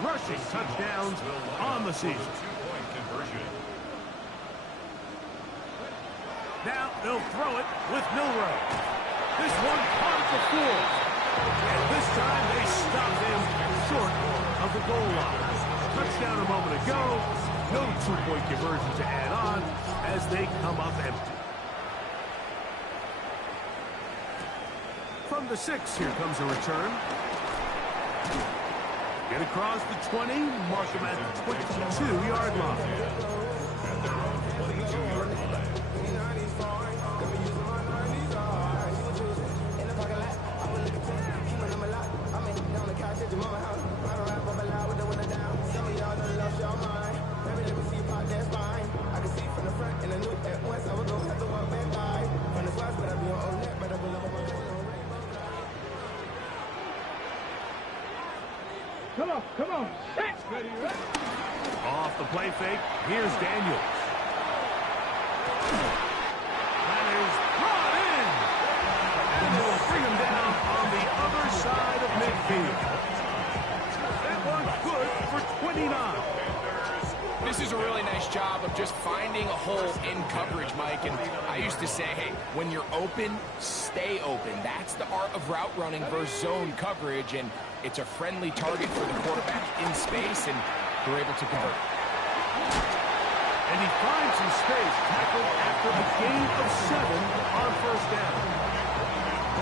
rushing touchdowns on the season. Two-point conversion. Now they'll throw it with Milroe. This one caught at the 4. And this time they stopped him short of the goal line. Touchdown a moment ago. No 2-point conversion to add on as they come up empty. From the 6, here comes a return. Get across the 20, mark him at the 22-yard line. At their own 22-yard line. Come on. Set. Ready, ready. Off the play fake, here's Daniels. That is brought in. And they'll bring him down on the other side of midfield. That one's good for 29. This is a really nice job of just finding a hole in coverage, Mike. And I used to say, hey, when you're open, stay open. That's the art of route running versus zone coverage. And it's a friendly target for the quarterback in space, and they're able to convert. And he finds some space, tackled after a gain of 7 on 1st down.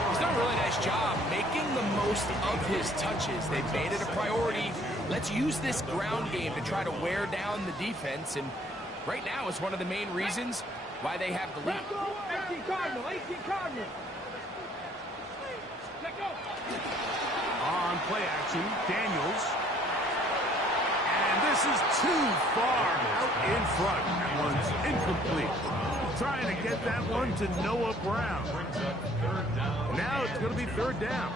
He's done a really nice job making the most of his touches. They've made it a priority. Let's use this ground game to try to wear down the defense, and right now it's one of the main reasons why they have the lead. 18 Cardinal. Let go. On play action, Daniels. And this is too far out in front. That one's incomplete. Trying to get that one to Noah Brown. Brings up 3rd down. Now it's going to be 3rd down.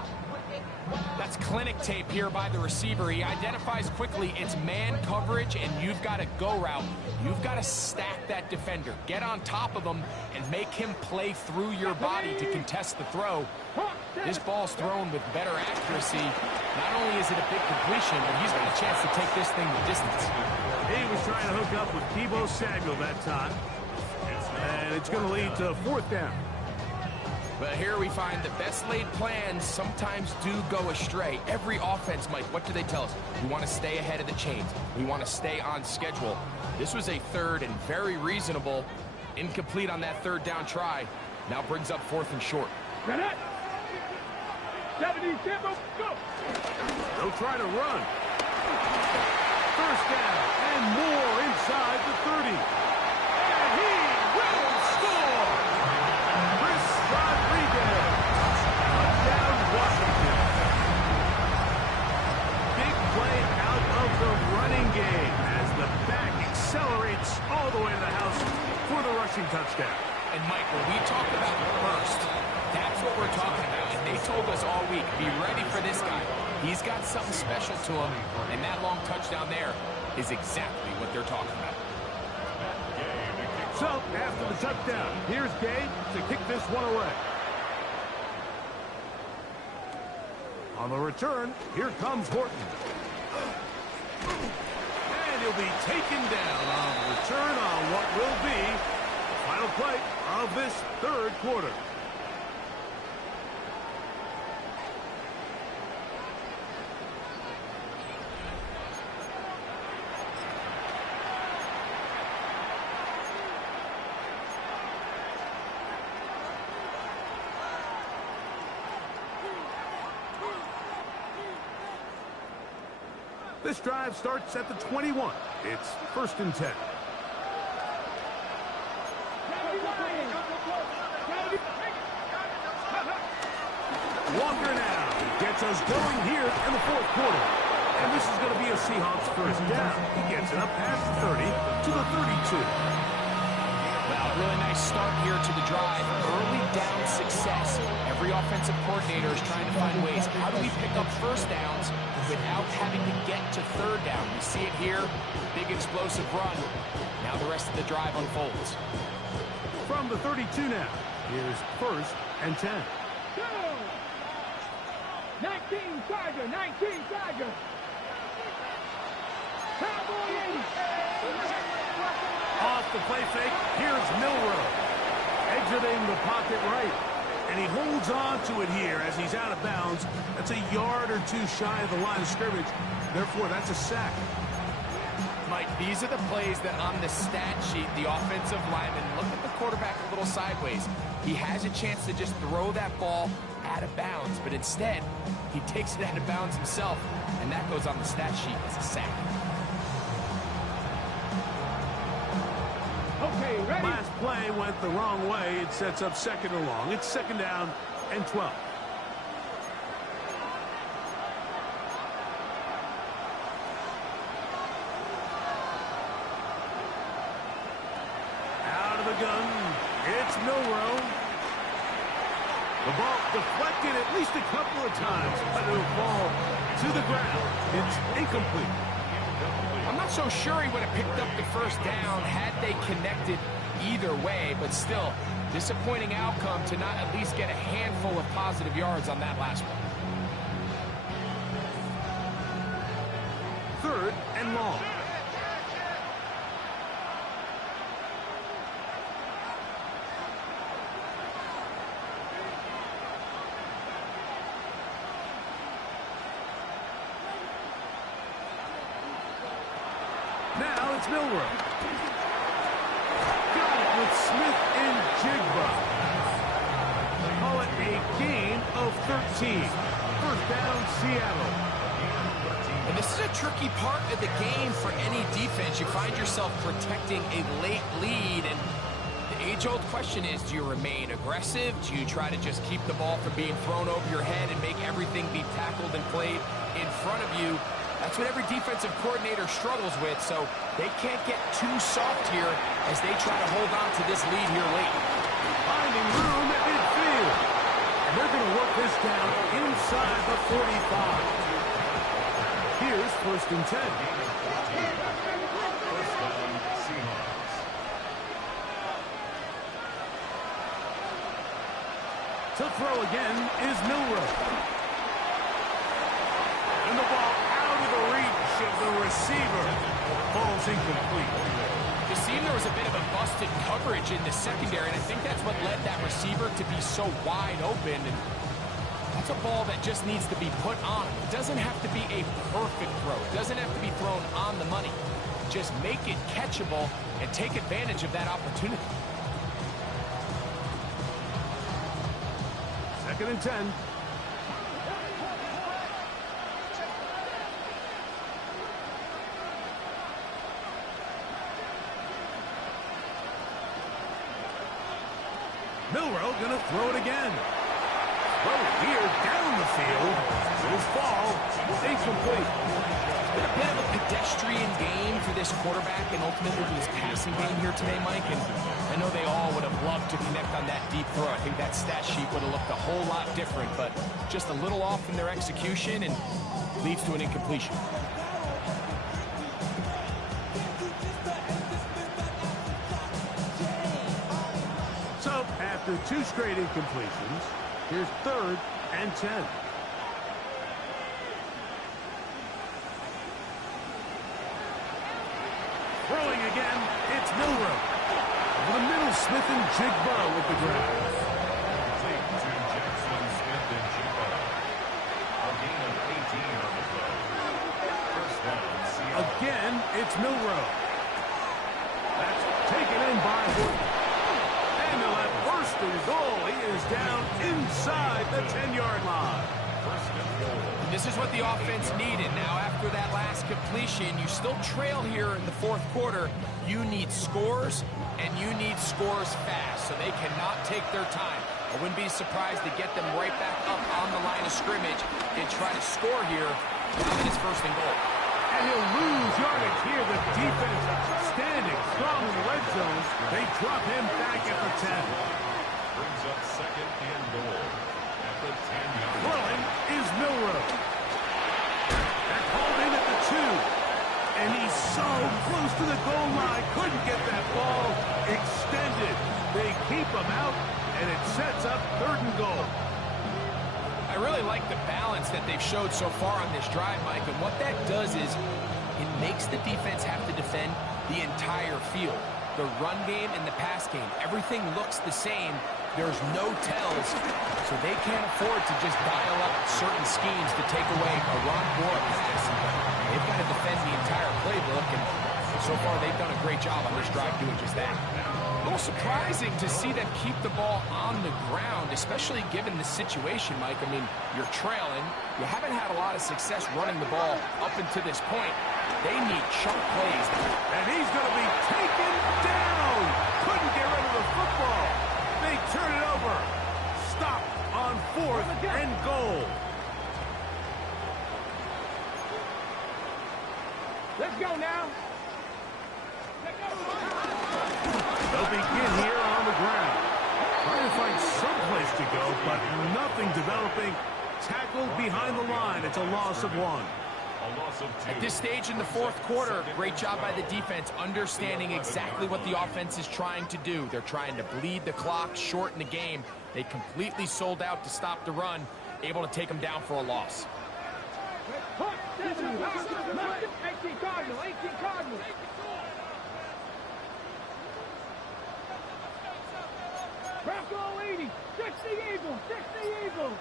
That's clinic tape here by the receiver. He identifies quickly it's man coverage, and you've got a go route. You've got to stack that defender. Get on top of him and make him play through your body to contest the throw. This ball's thrown with better accuracy. Not only is it a big completion, but he's got a chance to take this thing the distance. He was trying to hook up with Deebo Samuel that time. And it's going to lead to 4th down. But here we find the best laid plans sometimes do go astray. Every offense, Mike, what do they tell us? We want to stay ahead of the chains. We want to stay on schedule. This was a 3rd and very reasonable. Incomplete on that 3rd down try. Now brings up 4th and short. 70, tempo, go! They'll try to run. 1st down and more inside the 30. And he will score! Chris Rodriguez. Touchdown, Washington. Big play out of the running game as the back accelerates all the way to the house for the rushing touchdown. And Mike, when we talk about burst, that's what we're talking about. And they told us all week, be ready for this guy. He's got something special to him, and that long touchdown there is exactly what they're talking about. So, after the touchdown, here's Gabe to kick this one away. On the return, here comes Horton. And he'll be taken down on the return on what will be the final play of this 3rd quarter. This drive starts at the 21. It's 1st and 10. Walker now gets us going here in the 4th quarter. And this is going to be a Seahawks 1st down. He gets it up past the 30 to the 32. Well, really nice start here to the drive. Early down success. Every offensive coordinator is trying to find ways. How do we pick up 1st downs without having to get to 3rd down? We see it here. Big explosive run. Now the rest of the drive unfolds. From the 32 now, here's 1st and 10. 19 Tiger, 19 Tiger. Cowboy 80. Off the play fake, here's Milroe. Exiting the pocket right. And he holds on to it here as he's out of bounds. That's a yard or 2 shy of the line of scrimmage. Therefore, that's a sack. Mike, these are the plays that on the stat sheet, the offensive lineman, look at the quarterback a little sideways. He has a chance to just throw that ball out of bounds, but instead, he takes it out of bounds himself, and that goes on the stat sheet as a sack. Okay, ready? Last play went the wrong way. It sets up 2nd and long. It's 2nd down and 12. Out of the gun, it's Milroe. The ball deflected at least a couple of times, but it'll fall to the ground. It's incomplete. I'm not so sure he would have picked up the 1st down had they connected either way, but still, disappointing outcome to not at least get a handful of positive yards on that last one. 3rd and long. Now it's Milroe. Got it with Smith and Jigba. Call it a gain of 13. 1st down, Seattle. And this is a tricky part of the game for any defense. You find yourself protecting a late lead, and the age-old question is, do you remain aggressive? Do you try to just keep the ball from being thrown over your head and make everything be tackled and played in front of you? That's what every defensive coordinator struggles with, so they can't get too soft here as they try to hold on to this lead here late. Finding room at midfield. And they're going to work this first down inside the 45. Here's 1st and 10. First down, Seahawks. To throw again is Milroe. And the ball out of the reach of the receiver. Falls incomplete. It seemed there was a bit of a busted coverage in the secondary, and I think that's what led that receiver to be so wide open. And that's a ball that just needs to be put on. It doesn't have to be a perfect throw. It doesn't have to be thrown on the money. Just make it catchable and take advantage of that opportunity. 2nd and 10. Milroe gonna throw it again. Throw it here down the field. This ball incomplete. It's been a bit of a pedestrian game for this quarterback and ultimately for this passing game here today, Mike. And I know they all would have loved to connect on that deep throw. I think that stat sheet would have looked a whole lot different, but just a little off in their execution and leads to an incompletion. So after 2 straight incompletions, here's 3rd and 10. Throwing again, it's Milroe. Over the middle, Smith and Jigba with the grab. Take to Jackson, Smith, and Jigba. A gain of 18 on the play. First down, Seahawks. Again, it's Milroe. That's taken in by Horton. And they'll have 1st and goal. He is down inside the 10-yard line. First and goal. This is what the offense needed. Now, after that last completion, you still trail here in the 4th quarter. You need scores, and you need scores fast, so they cannot take their time. I wouldn't be surprised to get them right back up on the line of scrimmage and try to score here now that it's 1st and goal. And he'll lose yardage here. The defense standing strong in the red zone. They drop him back at the 10. Brings up 2nd and goal at the 10-yard line. Throwing is Milroe. They're called in at the 2. And he's so close to the goal line. Couldn't get that ball extended. They keep him out, and it sets up 3rd and goal. I really like the balance that they've showed so far on this drive, Mike, and what that does is it makes the defense have to defend the entire field. The run game and the pass game, everything looks the same. There's no tells, so they can't afford to just dial up certain schemes to take away a run or a pass. They've got to defend the entire playbook, and so far they've done a great job on this drive doing just that. A little surprising to see them keep the ball on the ground, especially given the situation, Mike. I mean, you're trailing. You haven't had a lot of success running the ball up until this point. They need chunk plays. And he's going to be taken down. Couldn't get rid of the football. They turn it over. Stop on 4th and goal. Let's go now. They'll begin here on the ground. Trying to find some place to go, but nothing developing. Tackled behind the line. It's a loss of 1. A loss of 2. At this stage in the 4th quarter, great job by the defense, understanding exactly what the offense is trying to do. They're trying to bleed the clock, shorten the game. They completely sold out to stop the run, able to take them down for a loss. 18 Cardinal, 18 Cardinal. Bronco 80, 60 Eagles, 60 Eagles.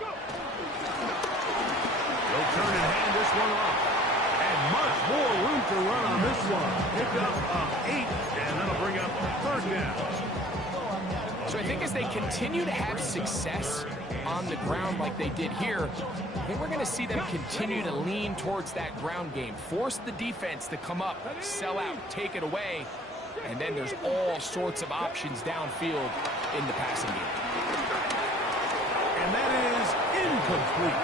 Go. They'll turn and hand this one off. And much more room to run on this one. Pick up 8, and that'll bring up 3rd down. So I think as they continue to have success on the ground like they did here, I think we're going to see them continue to lean towards that ground game. Force the defense to come up, sell out, take it away, and then there's all sorts of options downfield in the passing game. And that is incomplete.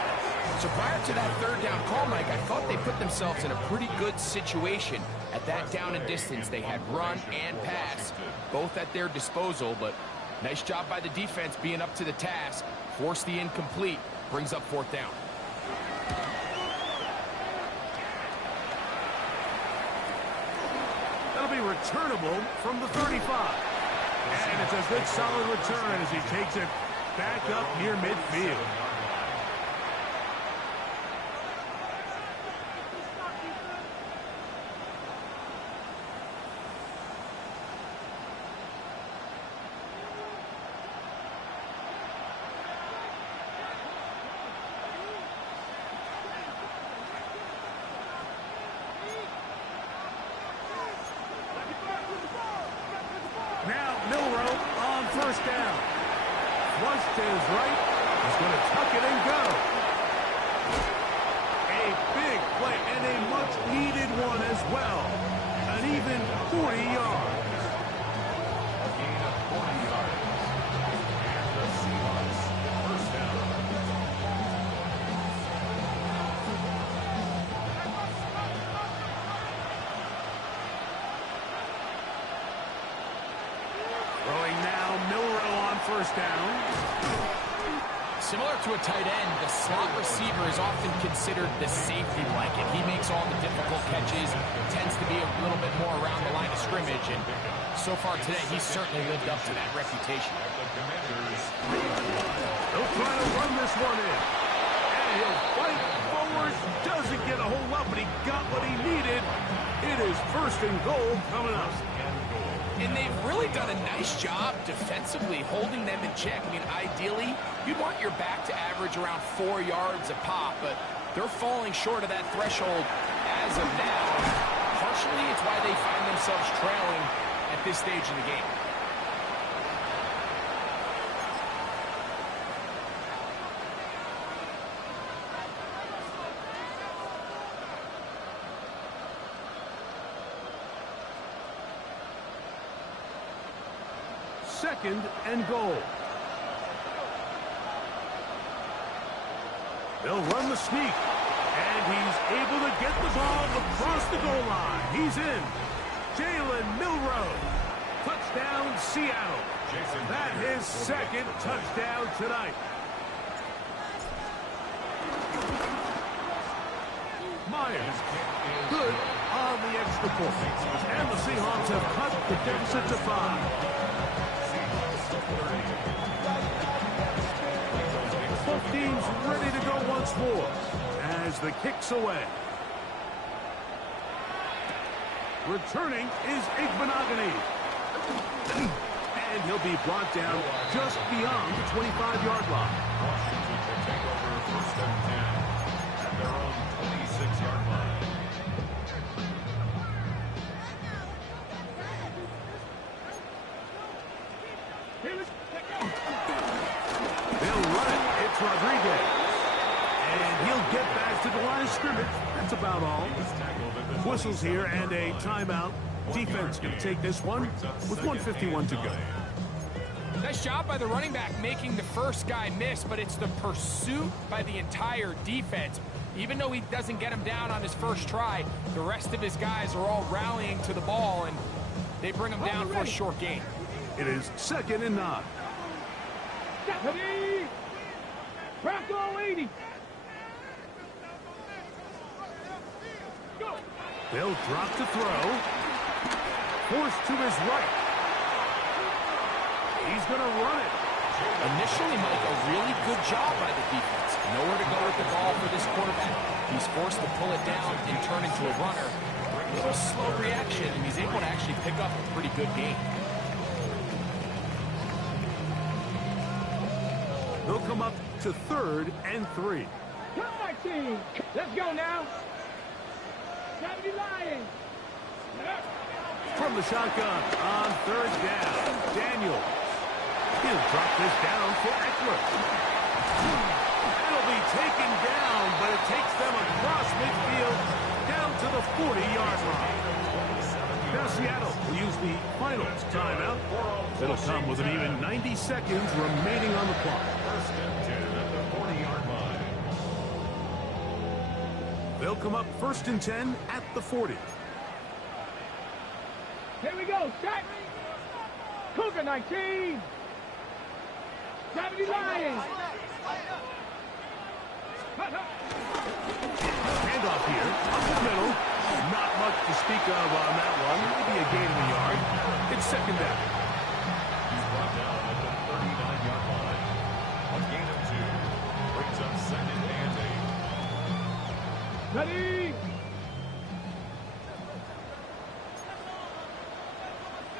So prior to that 3rd down call, Mike, I thought they put themselves in a pretty good situation. At that down and distance, they had run and pass, both at their disposal, but Nice job by the defense being up to the task. Force the incomplete. Brings up 4th down. That'll be returnable from the 35. And it's a good solid return as he takes it back up near midfield. Now Milroe on 1st down. Flushed to his right. He's going to tuck it and go. A big play and a much-needed one as well. An even 40 yards. A gain of 40 yards. And the Seahawks, 1st down. Throwing now, Milroe on 1st down. Similar to a tight end, the slot receiver is often considered the safety blanket. He makes all the difficult catches, tends to be a little bit more around the line of scrimmage, and so far today, he's certainly lived up to that reputation. The Commanders, He'll try to run this one in. And he'll fight forward. Doesn't get a whole lot, but he got what he needed. It is 1st and goal coming up. And they've really done a nice job defensively holding them in check. I mean, ideally, you'd want your back to average around 4 yards a pop, but they're falling short of that threshold as of now. Partially, it's why they find themselves trailing at this stage in the game. Second and goal. They'll run the sneak. And he's able to get the ball across the goal line. He's in. Jalen Milroe. Touchdown, Seattle. That his 2nd touchdown tonight. Myers. Good on the extra point. And the Seahawks have cut the deficit to 5. Both teams ready to go once more as the kick's away. Returning is Igbenogany. And he'll be brought down just beyond the 25-yard line. Washington will take over 1st and 10 at their own 26-yard line. They'll run it. It's Rodriguez. And he'll get back to the line of scrimmage. That's about all. Whistles here and a timeout. Defense going to take this one with 1:51 to go. Nice job by the running back making the first guy miss, but it's the pursuit by the entire defense. Even though he doesn't get him down on his first try, the rest of his guys are all rallying to the ball, and they bring him down for a short gain. It is 2nd and 9. Deputy! Bronco 80! Go! They'll drop to throw. Forced to his right. He's going to run it. Initially, Mike, a really good job by the defense. Nowhere to go with the ball for this quarterback. He's forced to pull it down and turn into a runner. A little slow reaction, and he's able to actually pick up a pretty good gain. They'll come up to 3rd and 3. Come my team! Let's go now! Deputy Lions! From the shotgun on 3rd down. Daniels. He'll drop this down for Eckler. It'll be taken down, but it takes them across midfield down to the 40-yard line. Now Seattle will use the final timeout. It'll come with an even 90 seconds remaining on the clock. 1st and 10 at the 40-yard line. They'll come up 1st and 10 at the 40. Here we go, set! Cougar 19! 70 Lions. Handoff here, up the middle. Not much to speak of on that one. Maybe a gain of a yard. It's second down. He's brought down at the 39-yard line. A gain of 2 brings up second and 8. Ready?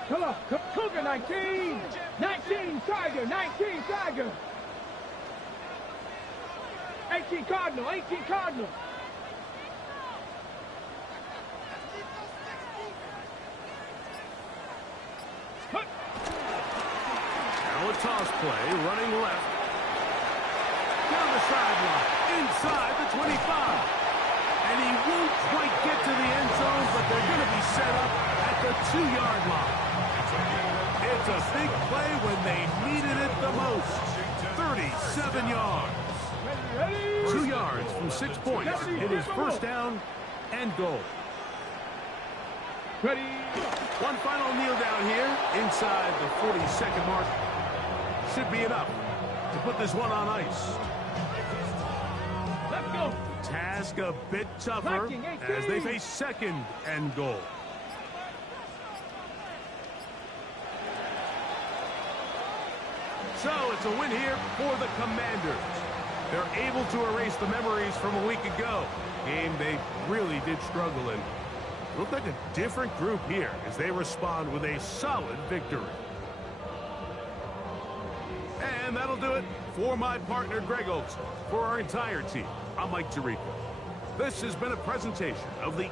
Come on, Cougar 19. 19 Tiger, 19 Tiger. 18 Cardinal, 18 Cardinal. Now a toss play, running left. Down the sideline, inside the 25. And he won't quite get to the end zone, but they're going to be set up at the 2-yard line. It's a big play when they needed it the most. 37 yards. 2 yards from 6 points. It is first down and goal. Ready? One final kneel down here inside the 40-second mark. Should be enough to put this one on ice. Let's go. Task a bit tougher as they face second and goal. So it's a win here for the Commanders. They're able to erase the memories from a week ago. Game they really did struggle in. Look like a different group here as they respond with a solid victory. And that'll do it for my partner Greg Olson. For our entire team, I'm Mike Tirico. This has been a presentation of the